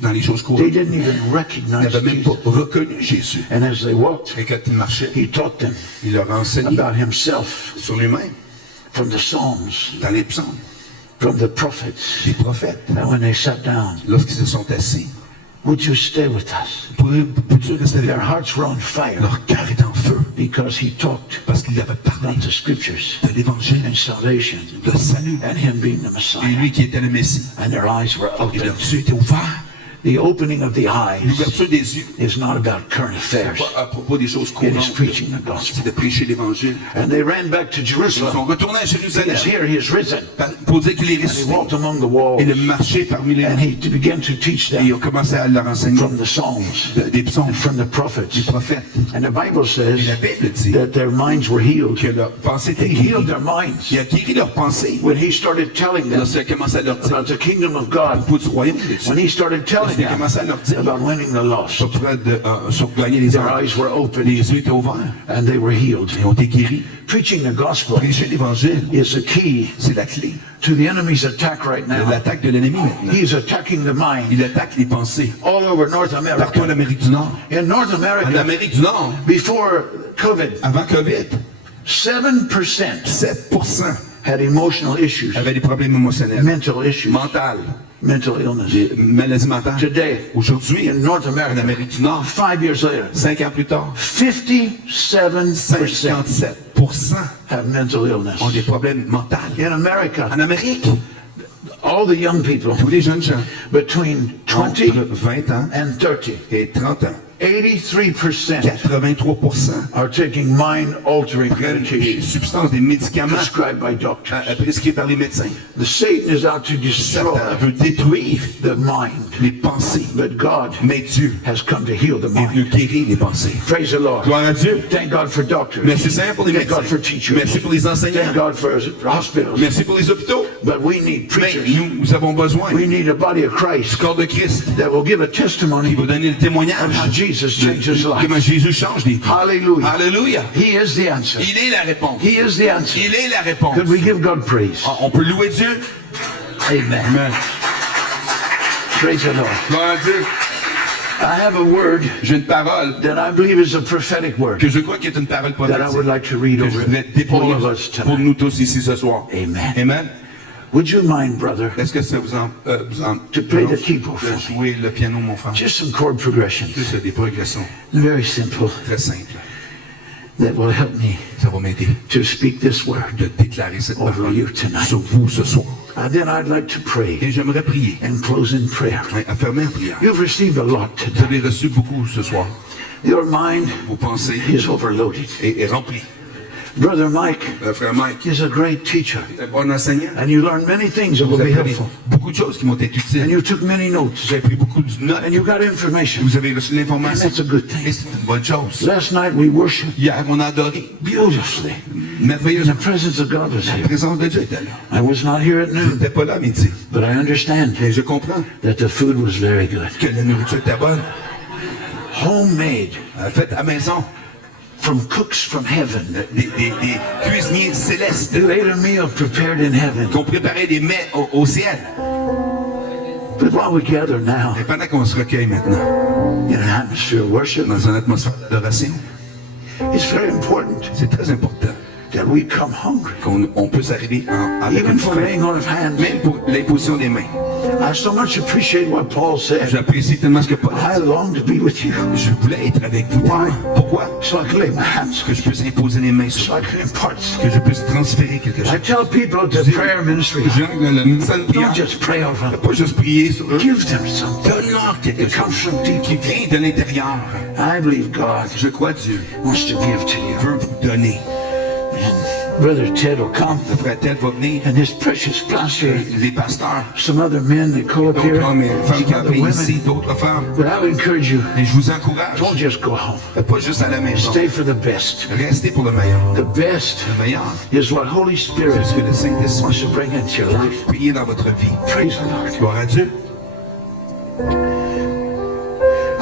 dans les choses They courantes. didn't even Il recognize n'avait même pas Jesus. reconnu Jésus. And as they walked, Et quand il marchait, he taught them il leur a enseigné about himself sur lui-même, from the Psalms, dans les psaumes, from the prophets. des prophètes. And when they sat down, Lorsqu'ils se sont assis, would you stay with us? peux-tu rester avec Their nous? hearts were on fire Leur cœur est en feu because he talked parce qu'il avait parlé about the scriptures de l'évangile, and salvation de salut, and him being the et Messiah. lui qui était le Messie. And their eyes were Et open. leurs yeux étaient ouverts. The opening of the eyes L'ouverture des yeux, is not about current affairs. pas à propos des choses It is courantes, preaching the gospel. c'est de prêcher l'évangile. And they ran back to Ils sont Jerusalem. retournés à Jérusalem He's here, he is risen. pour dire qu'il est And he ressuscité. walked among the walls. Et le marché parmi les And he began to teach et il them a commencé à leur enseigner from the Psalms des psaumes, and from the des prophets. prophètes. And the Bible Et says la Bible dit that their minds were healed. que leur pensée était He guérie. healed their minds Il a guéri leur pensée. when he started telling them Lorsqu'il a commencé à leur dire about the kingdom of à God. propos du royaume de Dieu, When he started telling lorsqu'il a them commencé à leur dire about winning the lost. sur gagner les Their âmes, eyes were open les yeux étaient ouverts and they were healed. et ont été guéris. Preaching the gospel Prêcher l'évangile, is the key c'est la clé to the enemy's attack right de now. l'attaque de l'ennemi maintenant. He's attacking the mind Il attaque les pensées all over North partout en America. Amérique du Nord. In North En America, Amérique du Nord, before COVID, avant COVID, 7% 7% had emotional issues, avaient des problèmes émotionnels, mental issues, mentaux, mental illness. des maladies mentales. Today, Aujourd'hui, in North en America, Amérique du Nord, 5 years later, 5 ans plus tard, 57% 57% have mental illness. ont des problèmes mentaux. In America, En Amérique, all the young people tous les jeunes gens between 20 entre 20 ans and 30, et 30 ans, 83% 83% are taking mind-altering prennent des medication substances, des médicaments prescribed by doctors. prescrits par les médecins. The Satan is out to destroy Satan veut détruire the mind, les pensées, but God mais Dieu has come to heal the est venu mind. guérir les pensées. Praise the Lord. Gloire à Dieu. Thank God for doctors. Merci Seigneur pour les Thank God for médecins. teachers. Merci pour les Thank enseignants. God for hospitals. Merci pour les hôpitaux. But we need Mais preachers. nous avons besoin We du need a body of Christ corps de Christ that will give a qui testimony va donner le témoignage of how Jesus changed his de life. comment Jésus change des vies. Hallelujah. Alléluia. He is the answer. Il est la réponse. He is the answer. Il est la réponse. Could we give God praise? On peut louer Dieu. Amen. Amen. Praise the Lord. Gloire à Dieu. I have a word J'ai une parole that I believe is a prophetic word que je crois qui est une parole that I would prophétique like to read que je over voulais all déployer of us pour tonight. nous tous ici ce soir. Amen. Amen. Would you mind, brother, Est-ce que ça vous en To play the keyboard de for me. jouer le piano, mon frère? just some chord progressions, Juste des progressions very simple, très simples. that will help me Ça va m'aider to speak this word. de déclarer cette Over parole you tonight. sur vous ce soir. And then I'd like to pray Et j'aimerais prier, and close in prayer. affermer en prière. You've received a lot Vous today. avez reçu beaucoup ce soir. Your mind Vos pensées is overloaded. est remplie. Brother Mike Frère Mike, is a great teacher, un bon enseignant. and you learned many things that Vous will be avez appris helpful. beaucoup de choses qui m'ont été And utiles. you took many notes, Vous avez pris beaucoup de notes. and you got information. Vous avez reçu And l'information. that's a good Et thing. c'est une bonne chose. Last night we worshiped Hier, on a adoré. beautifully. Merveilleusement. The presence of God was La here. présence de Dieu était là. I was not here at Je noon, n'étais pas là à midi. but I understand Mais je comprends that the food was very good. que la nourriture était bonne. Homemade Faite à maison. from cooks from heaven. Des cuisiniers célestes They ate a meal prepared in heaven. qui ont préparé des mets au ciel. But while we gather now Et pendant qu'on se recueille maintenant in an atmosphere of worship, dans une atmosphère d'adoration, it's very important c'est très important that we come hungry, qu'on puisse arriver avec even une for faim. laying on of hands. Même pour l'imposition des mains. I so much appreciate what Paul said. J'apprécie tellement ce que Paul a I dit. long to be with you, Je voulais être avec vous. Why? Pourquoi? so I can lay my hands, Que je puisse imposer les mains sur so vous. I can impart. Que je puisse transférer quelque I chose. tell people at the prayer ministry, Je viens dans le ministère de prière. don't just pray over them. Pas juste prier sur eux. Give them something. Donne-leur quelque It comes chose from deep. qui vient de l'intérieur. I believe God Je crois Dieu wants to give to you. veut vous donner. And Brother Ted will come, Le frère Tel va venir. and his precious pastor, Les pasteurs, some other men that go up here, d'autres hommes et femmes qui some other arrivent ici, women. d'autres femmes. But I would encourage you, Et je vous encourage. don't just go home. Pas juste à la maison. Stay for the best. Restez pour le meilleur. The best Le meilleur, is what Holy Spirit c'est ce que le wants Saint-Esprit to bring into your life. prier dans votre vie. Praise the Lord. Gloire à Dieu.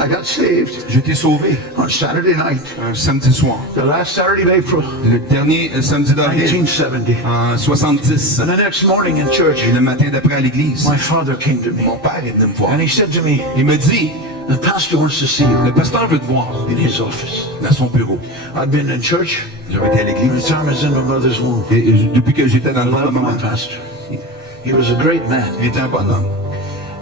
I got saved J'ai été sauvé on Saturday night, un samedi soir. the last Saturday of April, Le dernier samedi d'avril 1970. en 70. And the next morning in church, Et le matin d'après à l'église, my father came to me mon père est venu me voir. and he said to me, Il me dit, the pastor wants to see you le pasteur veut te voir in his office. dans son bureau. I'd been in church J'avais été à the l'église. time I was in my mother's womb. Et depuis que j'étais dans I le ventre de loved ma my mère, pastor. He was a great man. il était un bon homme.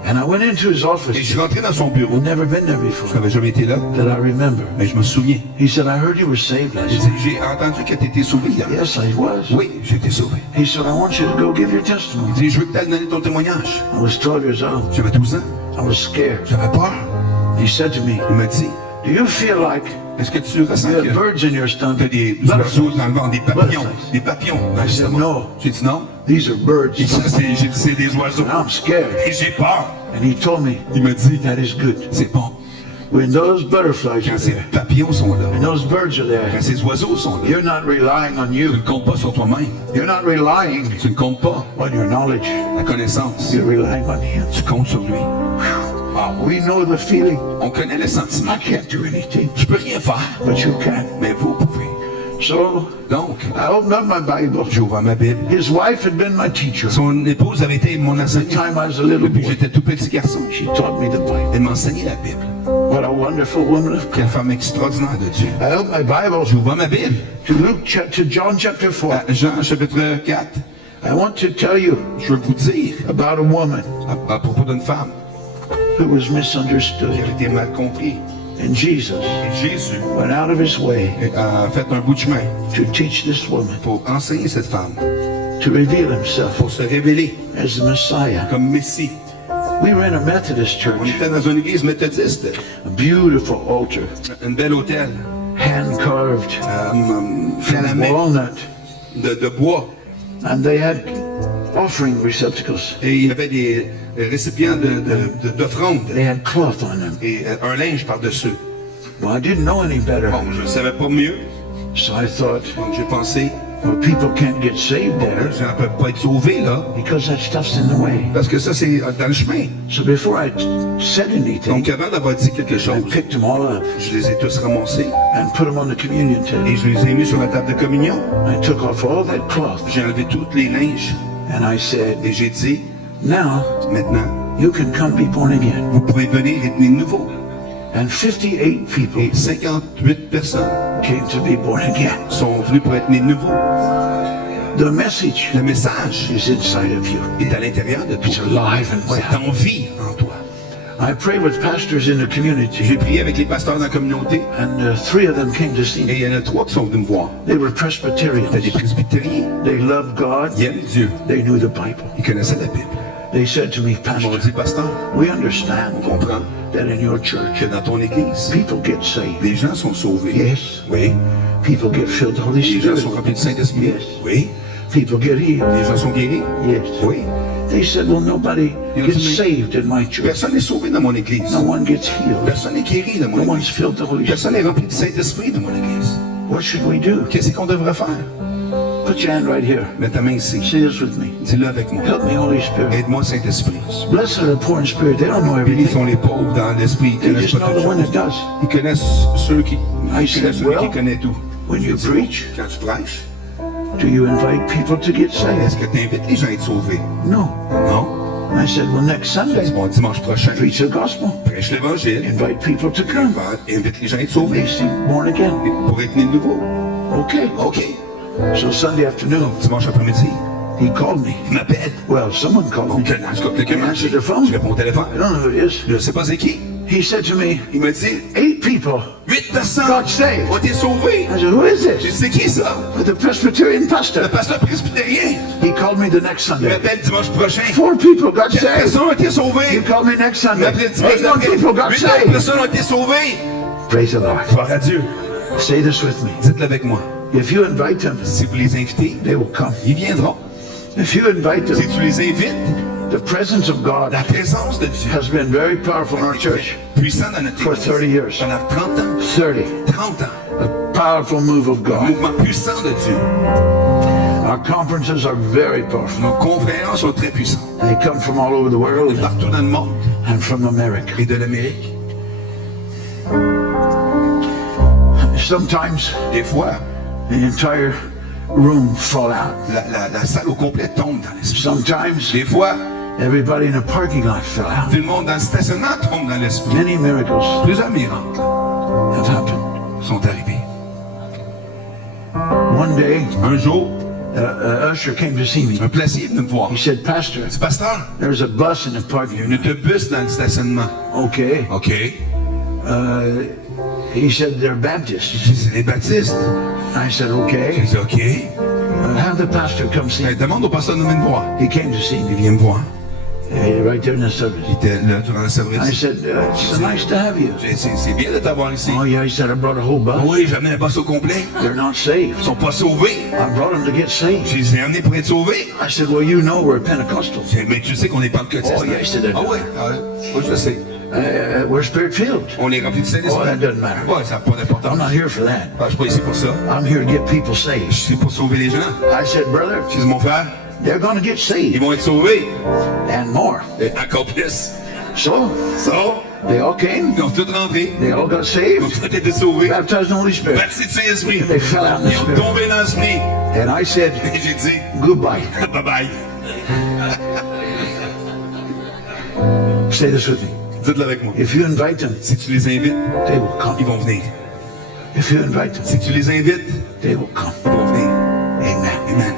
And I went into his Et je office. suis rentré dans son bureau. I'd never been there Je before n'avais jamais été là, that I remember. mais je me souviens. He said, I heard you were saved last Il night. dit, j'ai entendu que tu étais sauvé hier. Yes, I was. Oui, j'ai été sauvé. He said, I want you to go give your testimony. Il dit, je veux que tu ailles donner ton témoignage. I was 12 years old. J'avais 12 ans. I was scared. J'avais peur. He said to me, Il m'a dit, do you feel like est-ce que tu ressens you have que birds in your tu as stomach? des Butterflies. oiseaux dans le ventre, des papillons, Butterflies. des papillons dans I said, l'estomac? no. J'ai dit non. These are birds. Et ça, j'ai dit, c'est des oiseaux. I'm scared. Et j'ai peur. And he told me, Il m'a dit, that is good. c'est bon. When those butterflies Quand are ces there, papillons sont là, and those birds are quand there, ces oiseaux sont là, you're not relying on tu you. ne comptes pas sur toi-même. You're not relying Tu ne comptes pas on your knowledge. la connaissance. You're relying on him. Tu comptes sur lui. We know the feeling. On connaît le sentiment. I can't do anything, Je peux rien faire, but you can. mais vous pouvez. So Donc, I opened up my Bible. j'ai ouvert ma Bible. His wife had been my teacher. Son épouse avait été mon The enseignante. time I was a little Depuis que boy, j'étais tout petit garçon, she taught me the Bible. elle m'enseignait la Bible. What a wonderful woman of God. Quelle femme extraordinaire de Dieu. I opened my Bible J'ai ouvert ma Bible to to John chapter 4. à Jean chapitre 4. I want to tell you Je veux vous dire about a woman à propos d'une femme who was qui misunderstood. avait été mal comprise. And Jesus Et Jésus went out of his way a fait un bout de chemin to teach this woman, pour enseigner cette femme, to reveal himself pour se révéler as the Messiah. comme Messie. We were in a Methodist On church, était dans une église méthodiste, a beautiful altar, un bel hôtel, hand-carved fait à la from main, walnut. de bois. And they had offering receptacles. Et il y avait des récipients d'offrandes They had cloth on them. et un linge par-dessus. Well, I didn't know any better, Bon, je ne savais pas mieux, so I thought, donc j'ai pensé, well, people can't get saved there je ne peux pas être sauvé là, because that stuff's in the way. parce que ça c'est dans le chemin. So before I said anything, Donc avant d'avoir dit quelque I chose, picked them all up je les ai tous ramassés and put them on the communion et table. je les ai mis sur la table de communion. I took off all that cloth J'ai enlevé toutes les linges and I said, et j'ai dit, now maintenant, you can come be born again. vous pouvez venir et être né de nouveau. And 58 people Et 58 personnes came to be born again. sont venues pour être nées de nouveau. The message Le message is inside of you. est à l'intérieur de It's toi. alive and C'est well. en vie en toi. I prayed with pastors in the community, J'ai prié avec les pasteurs dans la communauté and 3 of them came to see et me. il y en a 3 qui sont venus me voir. They were C'était Presbyterians. des presbytériens. They loved God. Ils aiment Dieu. They knew the Bible. Ils connaissaient la Bible. They said to me, Ils m'ont Pastor, dit, pasteur, we understand on comprend that in your church, que dans ton église, people get saved. les gens sont sauvés. Yes. Oui. People get filled with the Holy Les gens sont Spirit. remplis du Saint-Esprit. Yes. Oui. People get healed. Les gens sont guéris. Yes. Oui. They said, well, nobody You know gets what I mean? saved in my church. Personne n'est sauvé dans mon église. No one gets healed. Personne n'est guéri dans mon No one's église. filled with the Holy Spirit. Personne n'est rempli du Saint-Esprit dans mon église. What should we do? Qu'est-ce qu'on devrait faire? Put your hand right here. Mets ta main ici. Say this with me. Dis-le avec moi. Help me, Holy Spirit. Aide-moi, Saint-Esprit. Blessed are the poor in spirit. They don't know Bénis everything. sont les pauvres dans l'esprit. Ils They connaissent just pas know the toutes one choses. that does. Ils connaissent ceux qui... I Ils said, connaissent celui well, qui connaît tout. when you preach, Quand tu prêches, do you invite people to get saved? est-ce que tu invites les gens à être sauvés? No. Non. I said, well, next Sunday, Bon, dimanche prochain, preach the gospel. prêche l'évangile. Invite people to come. Invite les gens à être They sauvés. see born again. Pour être nés de nouveau. Okay. OK. So Sunday afternoon, Dimanche après-midi, he called me. il m'appelle. Well, someone called Donc, me. en tout cas, quelqu'un I m'a answered appelé. the phone. Je réponds au téléphone. I don't know who it is. Je ne sais pas c'est qui. He said to me, Il m'a dit, 8 people 8 personnes got saved. ont été sauvées. I said, who is J'ai this? dit, c'est qui ça? The Presbyterian Le pastor. pasteur presbytérien. He called me the next Il Sunday. m'appelle dimanche prochain. 4 people got 4 saved. personnes ont été He sauvées. called me next Il Sunday. m'appelle dimanche 8 more d'après. people got 8 autres saved. personnes ont été sauvées. Praise the Lord. Gloire à Dieu. Say this with me. Dites-le avec moi. If you invite them, Si vous les invitez, they will come. ils viendront. If you invite Si them, tu les invites, the presence of God la présence de Dieu has been very powerful in our church. puissant dans notre For église. 30 years. Pendant 30 ans. 30. 30 ans. A powerful move of Un God. mouvement puissant de Dieu. Our conferences are very powerful. Nos conférences sont très puissantes. They come from all over the De world partout dans le monde and from America. et de l'Amérique. Sometimes Des fois, the entire room fall out. la salle au complet tombe dans l'esprit. Sometimes Des fois, everybody in the parking lot fell out. tout le monde dans le stationnement tombe dans l'esprit. Many miracles Plusieurs miracles have happened. sont arrivés. One day, Un jour, usher came to see me. un placier est venu me voir. He said, Pastor, Il dit, pasteur, there's a bus in the il y a parking un lot. autobus dans le stationnement. Okay. OK. He said, they're Baptists. J'ai dit, c'est les baptistes. I said, J'ai okay. dit, OK. Have the pastor come see me. Demande au pasteur de venir me voir. He came to see Il me vient me voir. right there in the service. Il était là durant le I service. said, it's nice to have you. J'ai dit, c'est bien de t'avoir ici. Oh, yeah, he said, I brought a whole bus. Oui, j'ai amené un boss au complet. They're not saved. Ils sont pas sauvés. I brought them to get saved. Je les ai amenés pour être sauvés. I said, well, you know we're Pentecostals. J'ai dit, mais tu sais qu'on est pentecôtistes. Oh, yes, it is. Ah oui, oui, je sais. We're spirit-filled. On est rempli de Saint-Esprit. Oh, that doesn't matter. Ouais, ça n'a pas d'importance. I'm not here for that. Je suis pas ici pour ça. I'm here to get people Je saved. suis pour sauver les gens. I said, brother, J'ai dit, mon frère, they're going to get ils saved vont être sauvés. and more. Et encore plus. So, Ça, they all came. ils ont tous rentré. They all got Ils ont saved, tous été sauvés. baptized in the Holy Spirit. Baptisés de Saint-Esprit. They fell out in the Ils ont Spirit. tombé dans l'esprit. And I said, Et j'ai dit, goodbye. bye bye. Say this with me. Dites-le avec moi. If you invite them, Si tu les invites, they will come. ils vont venir. If you invite them, Si tu les invites, they will come. ils vont venir. Amen. Amen.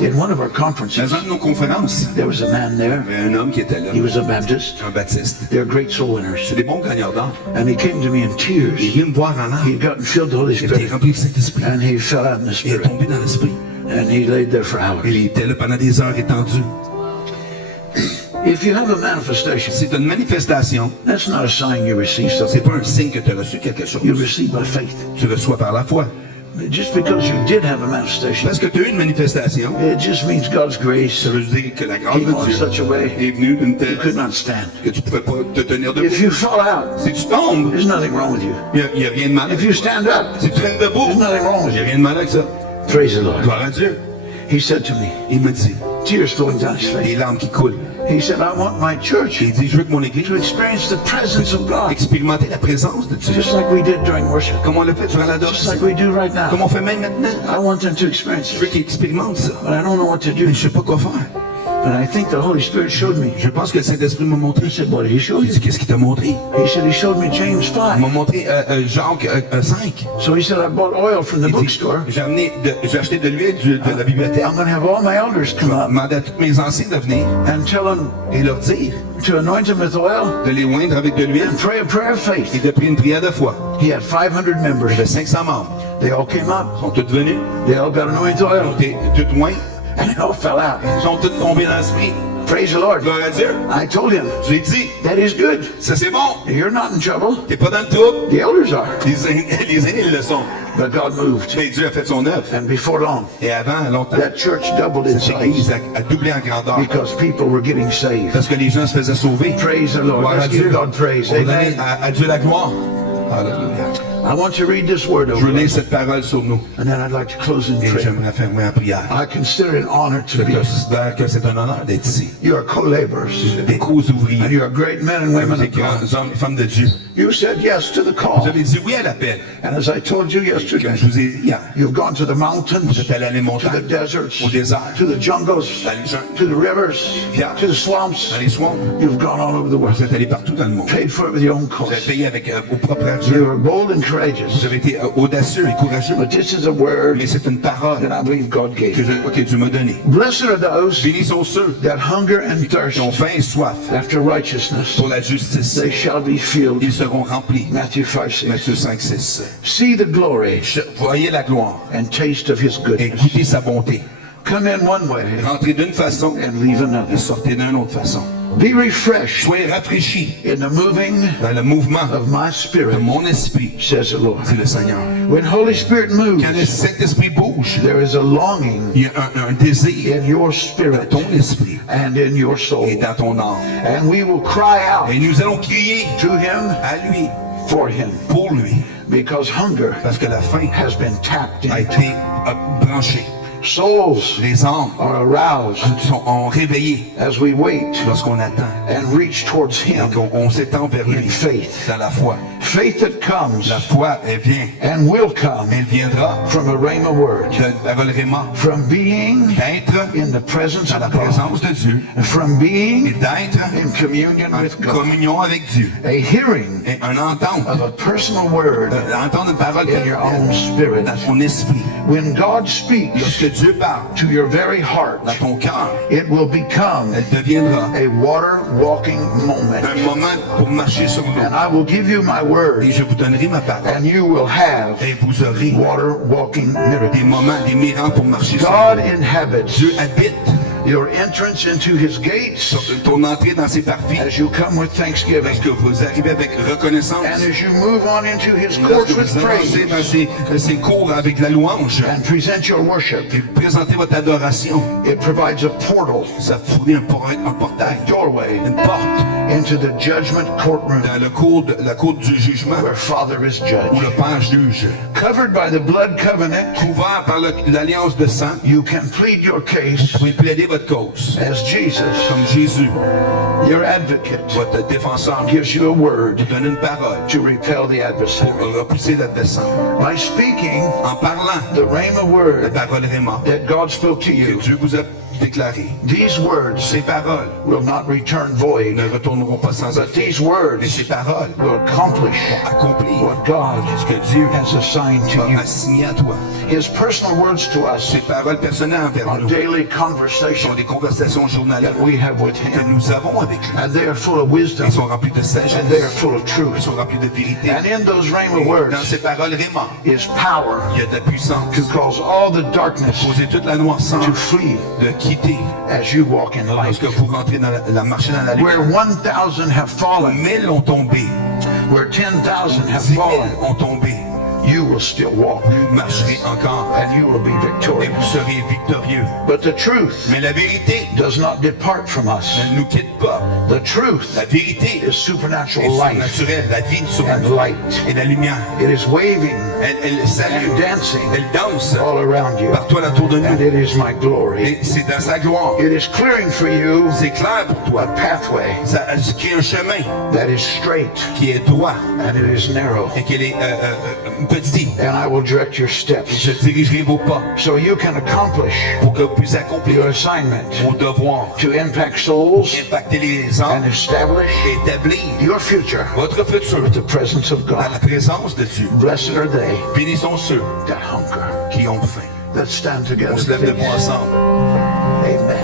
In one of our conferences, Dans une de nos conférences, there was a man there. il y avait un homme qui était là, He was a Baptist. un baptiste. They're great soul winners. C'est des bons gagnants d'or. And he came to me in Il tears. vient me voir en He'd larmes. gotten filled with the Holy Il était Spirit. rempli de Saint-Esprit. And he fell out in the Il est Spirit. tombé dans l'esprit. And he laid there for hours. Il était là pendant des heures étendues. If you have a manifestation, C'est une manifestation. that's not a sign you receive C'est something. pas un signe que tu as reçu quelque chose. You receive by faith. Tu reçois par la foi. Just because you did have a manifestation, Parce que tu as eu une manifestation, it just means God's grace ça veut dire que la grâce came on de such a way Dieu est venue d'une you telle could not stand. que tu ne pouvais pas te tenir If debout. you fall out, Si tu tombes, there's nothing wrong with you. il n'y a rien de mal. If you stand up, Si tu tiens debout, there's nothing wrong il with n'y a you. rien de mal avec ça. Praise the Lord. Gloire à Dieu. He said to me, Il me dit, tears flowing down his les face. larmes qui coulent. He said, I want my church Il dit, je veux que mon église to experience the presence of God, expérimenter la présence de Dieu. just like we did during worship, Comme on le fait durant just l'adoration. like we do right Comme now. on fait même maintenant. I want them to experience Je veux it, qu'ils expérimentent ça. but I don't know what to do. Mais je ne sais pas quoi faire. But I think the Holy Spirit showed me. Je pense que le Saint-Esprit m'a montré. He said, what did he show J'ai you? dit, qu'est-ce qu'il t'a montré? He said, he showed me James Il m'a 5. montré Jacques 5. So he said, I bought oil from the Il dit, bookstore. j'ai acheté de l'huile de la bibliothèque. I'm going to have all my elders Je come vais up demander à tous mes anciens de venir and tell them et leur dire to anoint them with oil de les oindre avec de l'huile and pray a prayer of et faith. de prier une prière de foi. He had 500 Il y members. avait 500 membres. They all came up. Ils sont tous venus. They all got anointed Ils oil. ont été tous oints. And they all fell out. Ils sont tous tombés dans l'esprit. Praise the Lord. Gloire à Dieu. I told him, Je l'ai dit, that is good. ça c'est bon. You're not in trouble. T'es pas dans le trouble. The elders are. Les aînés le sont. But God moved. Mais Dieu a fait son œuvre. And before long, Et avant, longtemps, that church doubled in cette église size a doublé en grandeur. because people were getting saved. Parce que les gens se faisaient sauver. Praise the Lord. Gloire à Let's give Dieu. God praise. On donne Amen. à Dieu la gloire. Alléluia. I want to read this word Je over veux lire us, cette parole sur nous. and then I'd like to close in Et prayer. j'aimerais fermer en prière. I consider it an honor to Je be. considère que c'est un honneur d'être ici. You are co-laborers, Des causes and ouvriers. you are great men and women Vous of êtes God. grands hommes et femmes de Dieu. You said yes to the Vous call, avez dit oui à l'appel. and as I told you Comme yesterday, je vous ai dit hier. you've gone to the Vous mountains, êtes allé à les to the montagnes, deserts, au désert, to the jungles, dans les jungle, to the rivers, to the swamps. dans les swamps. You've gone all over the world. Vous êtes allé partout dans le monde. Paid for it with your own Vous avez cost. payé avec vos propres argent. You are bold and Vous courageous. avez été audacieux et courageux. But this is a word Mais c'est une parole that I believe God gave que you. je crois que Dieu m'a donnée. Blessed are those Bénis sont ceux that hunger and qui ont thirst faim et soif after righteousness. pour la justice. They shall be filled. Ils seront remplis. Matthew 5:6. Matthieu 5, 6. See the glory Voyez la gloire and taste of his et goodness. goûtez sa bonté. Come in one way Rentrez d'une façon and leave et another. sortez d'une autre façon. Be refreshed Soyez rafraîchis in the moving dans le mouvement of my de spirit, mon esprit, says the Lord. dit le Seigneur. When Holy Spirit moves, Quand le Saint-Esprit bouge, there is a longing il y a un désir in your dans spirit ton esprit and in your soul. et dans ton âme. And we will cry out Et nous allons crier to him à lui, for him, pour lui, because hunger parce que la faim has been tapped a into. été branchée. Souls Les âmes are aroused sont réveillées as we wait lorsqu'on attend and reach towards et him qu'on s'étend vers in lui faith. dans la foi. faith that comes La foi, elle vient. and will come Elle viendra from a rhema word, de la parole Réma. from being D'être in the presence dans la of God, présence de Dieu. from Et being d'être in communion en with God, communion avec Dieu. a hearing Et un entendre. of a personal word Entendre une parole in your own spirit. dans ton esprit. When God speaks Lorsque Dieu parle to your very heart, dans ton cœur, it will become elle deviendra a water walking moment. un moment pour marcher sur l'eau. And I will give you my word, Et je vous donnerai ma parole. and you will have Et vous aurez water walking des miracles. moments, des miracles pour marcher sur God l'eau. inhabits Dieu habite your entrance into his gates ton entrée dans ses parvis. as you come with thanksgiving, Lorsque vous arrivez avec reconnaissance, and as you move on into his lorsque courts with vous avancez praise dans ses cours avec la louange, and present your worship, et vous présentez votre adoration, it provides a portal, ça fournit un portail, doorway une porte into the judgment courtroom dans la cour du jugement where Father is où judge. le Père juge. Covered by the blood covenant, Couvert par l'alliance de sang, you can plead your case vous pouvez plaider votre cause. as Jesus, Comme Jésus, your advocate, votre défenseur, gives you a word vous donne une parole to repel the adversary. pour repousser l'adversaire. By speaking En parlant the rhema la word parole Réma that God spoke to que you, Dieu vous a déclaré, these words ces paroles will not return void, ne retourneront pas sans but effet. these Mais words ces paroles will accomplish vont accomplir what God ce que Dieu has assigned to you. a assigné à toi. His personal words to us Ces paroles personnelles envers are nous daily sont conversation des conversations journalières that we have with que Him, nous avons avec lui. and they are full of wisdom, Ils sont remplis de sagesse, and they are full of ils truth. sont remplis de vérité. And in those rhema Et words dans ces paroles Réma, is power il y a de la puissance to cause all the darkness poser toute la noirceur to flee de quitter as you walk in light. lorsque vous rentrez dans la marche dans la Where lumière. 1,000 have fallen, 1000 ont tombé, where 10,000 have 10 000 fallen, ont tombé. you will still walk, Vous marcherez encore and you will be et victorious. vous serez victorieux. But the truth Mais la vérité does not depart from us. ne nous quitte pas. The truth La vérité is est supernatural life surnaturelle, la vie and surnaturelle light. et la lumière. It is waving Elle salue, and dancing elle danse all around you, partout autour de and nous. it is my glory. Et c'est dans sa gloire. It is clearing for you C'est clair pour toi. a pathway Ça crée un chemin that is straight qui est droit and it is narrow, et qui est petit. and I will direct your Et steps je dirigerai vos pas so you can accomplish pour que vous puissiez accomplir your assignment vos devoirs, to impact souls impacter les and âmes establish et établir your future votre futur with the presence of dans God. la présence de Dieu. Blessed are they Bénissons ceux that hunger. qui ont faim. Let's stand On together. se lève please. debout ensemble. Amen.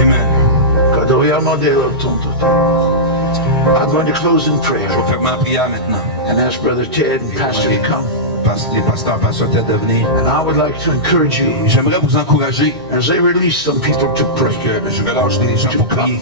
Amen. I'm going to close in Je prayer vais faire ma prière maintenant. and ask Brother Ted and Pastor to come. Les pasteurs, pasteur Ted de venir. And I would like to encourage you J'aimerais vous encourager, as they release some people to parce pray, que je relâche des gens pour prier,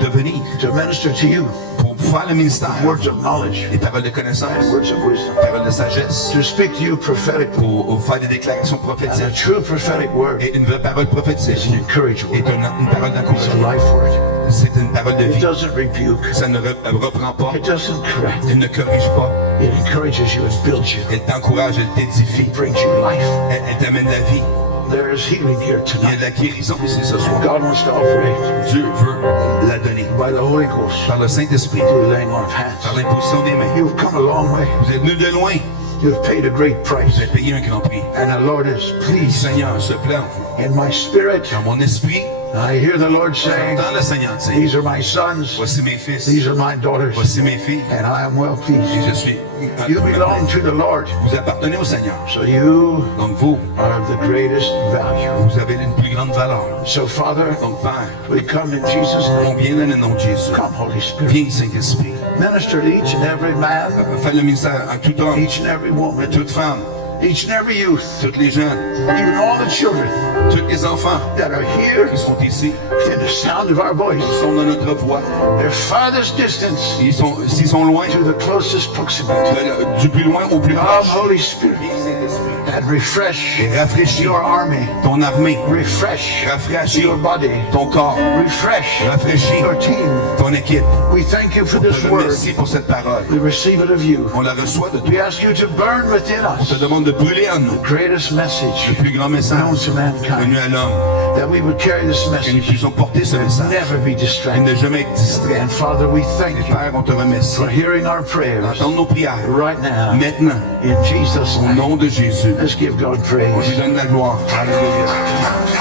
de venir to minister to you pour faire le ministère, words of knowledge des paroles de connaissance, and words of wisdom, des paroles de sagesse, to speak to you prophetically. pour faire des déclarations And a prophétiques. true prophetic word Et une vraie parole prophétique is an encouragement. est une parole It's a d'encouragement. life word. C'est une parole de It vie. doesn't rebuke. Ça ne reprend pas, It doesn't correct. elle ne corrige pas, It encourages you and builds you. elle t'encourage, elle t'édifie, It brings you life. elle t'amène la vie. There is healing here Il y a tonight. de la guérison ici ce soir. God wants to operate Dieu veut la donner by the Holy Ghost par le Saint-Esprit, through the laying on of par hands. l'imposition des mains. You've come a long way. Vous êtes venus de loin, You've paid a great vous price. avez payé un grand prix. And the Lord is Le pleased. Seigneur se plaît en vous. In my spirit, Dans mon esprit, I hear the Lord saying, dans le Seigneur dire, these are my sons, voici mes fils, these are my daughters, voici mes filles, and I am well et pleased. je suis... You belong to the Lord, Vous appartenez au Seigneur. so you Donc vous, are of the greatest value. vous avez une plus grande valeur. So Father, Donc Père, we come in Jesus' on name. vient dans le nom de Jésus. Come, Holy Spirit. Viens, Saint-Esprit. Minister to each and every man, Fais le ministère à tout homme, each and every à woman, toute femme, each and every youth, tous les jeunes, even all the children tous les enfants that are here qui sont ici, in the sound of our voice. qui sont dans notre voix. Their farthest distance S'ils sont loin, to the closest proximity. du plus loin au plus Come, proche. Holy Spirit, Viens, Saint-Esprit. and refresh et rafraîchis your army. ton armée, Refresh rafraîchis your body. ton corps, Refresh rafraîchis your team. ton équipe. We thank you for Je this te word. remercie pour cette parole. We receive it of you. On la reçoit de We toi. ask you to burn within On te us demande de brûler en nous the greatest message le plus grand known message to venu mankind. à l'homme, That we would carry this que nous message puissions porter ce message never be et distracted. ne jamais être distrait. And Father, we thank Et you Père, on te remercie for hearing our prayers d'entendre nos prières right now. maintenant In Jesus' au name. nom de Jésus. Let's give God On lui praise. donne la gloire. Alléluia.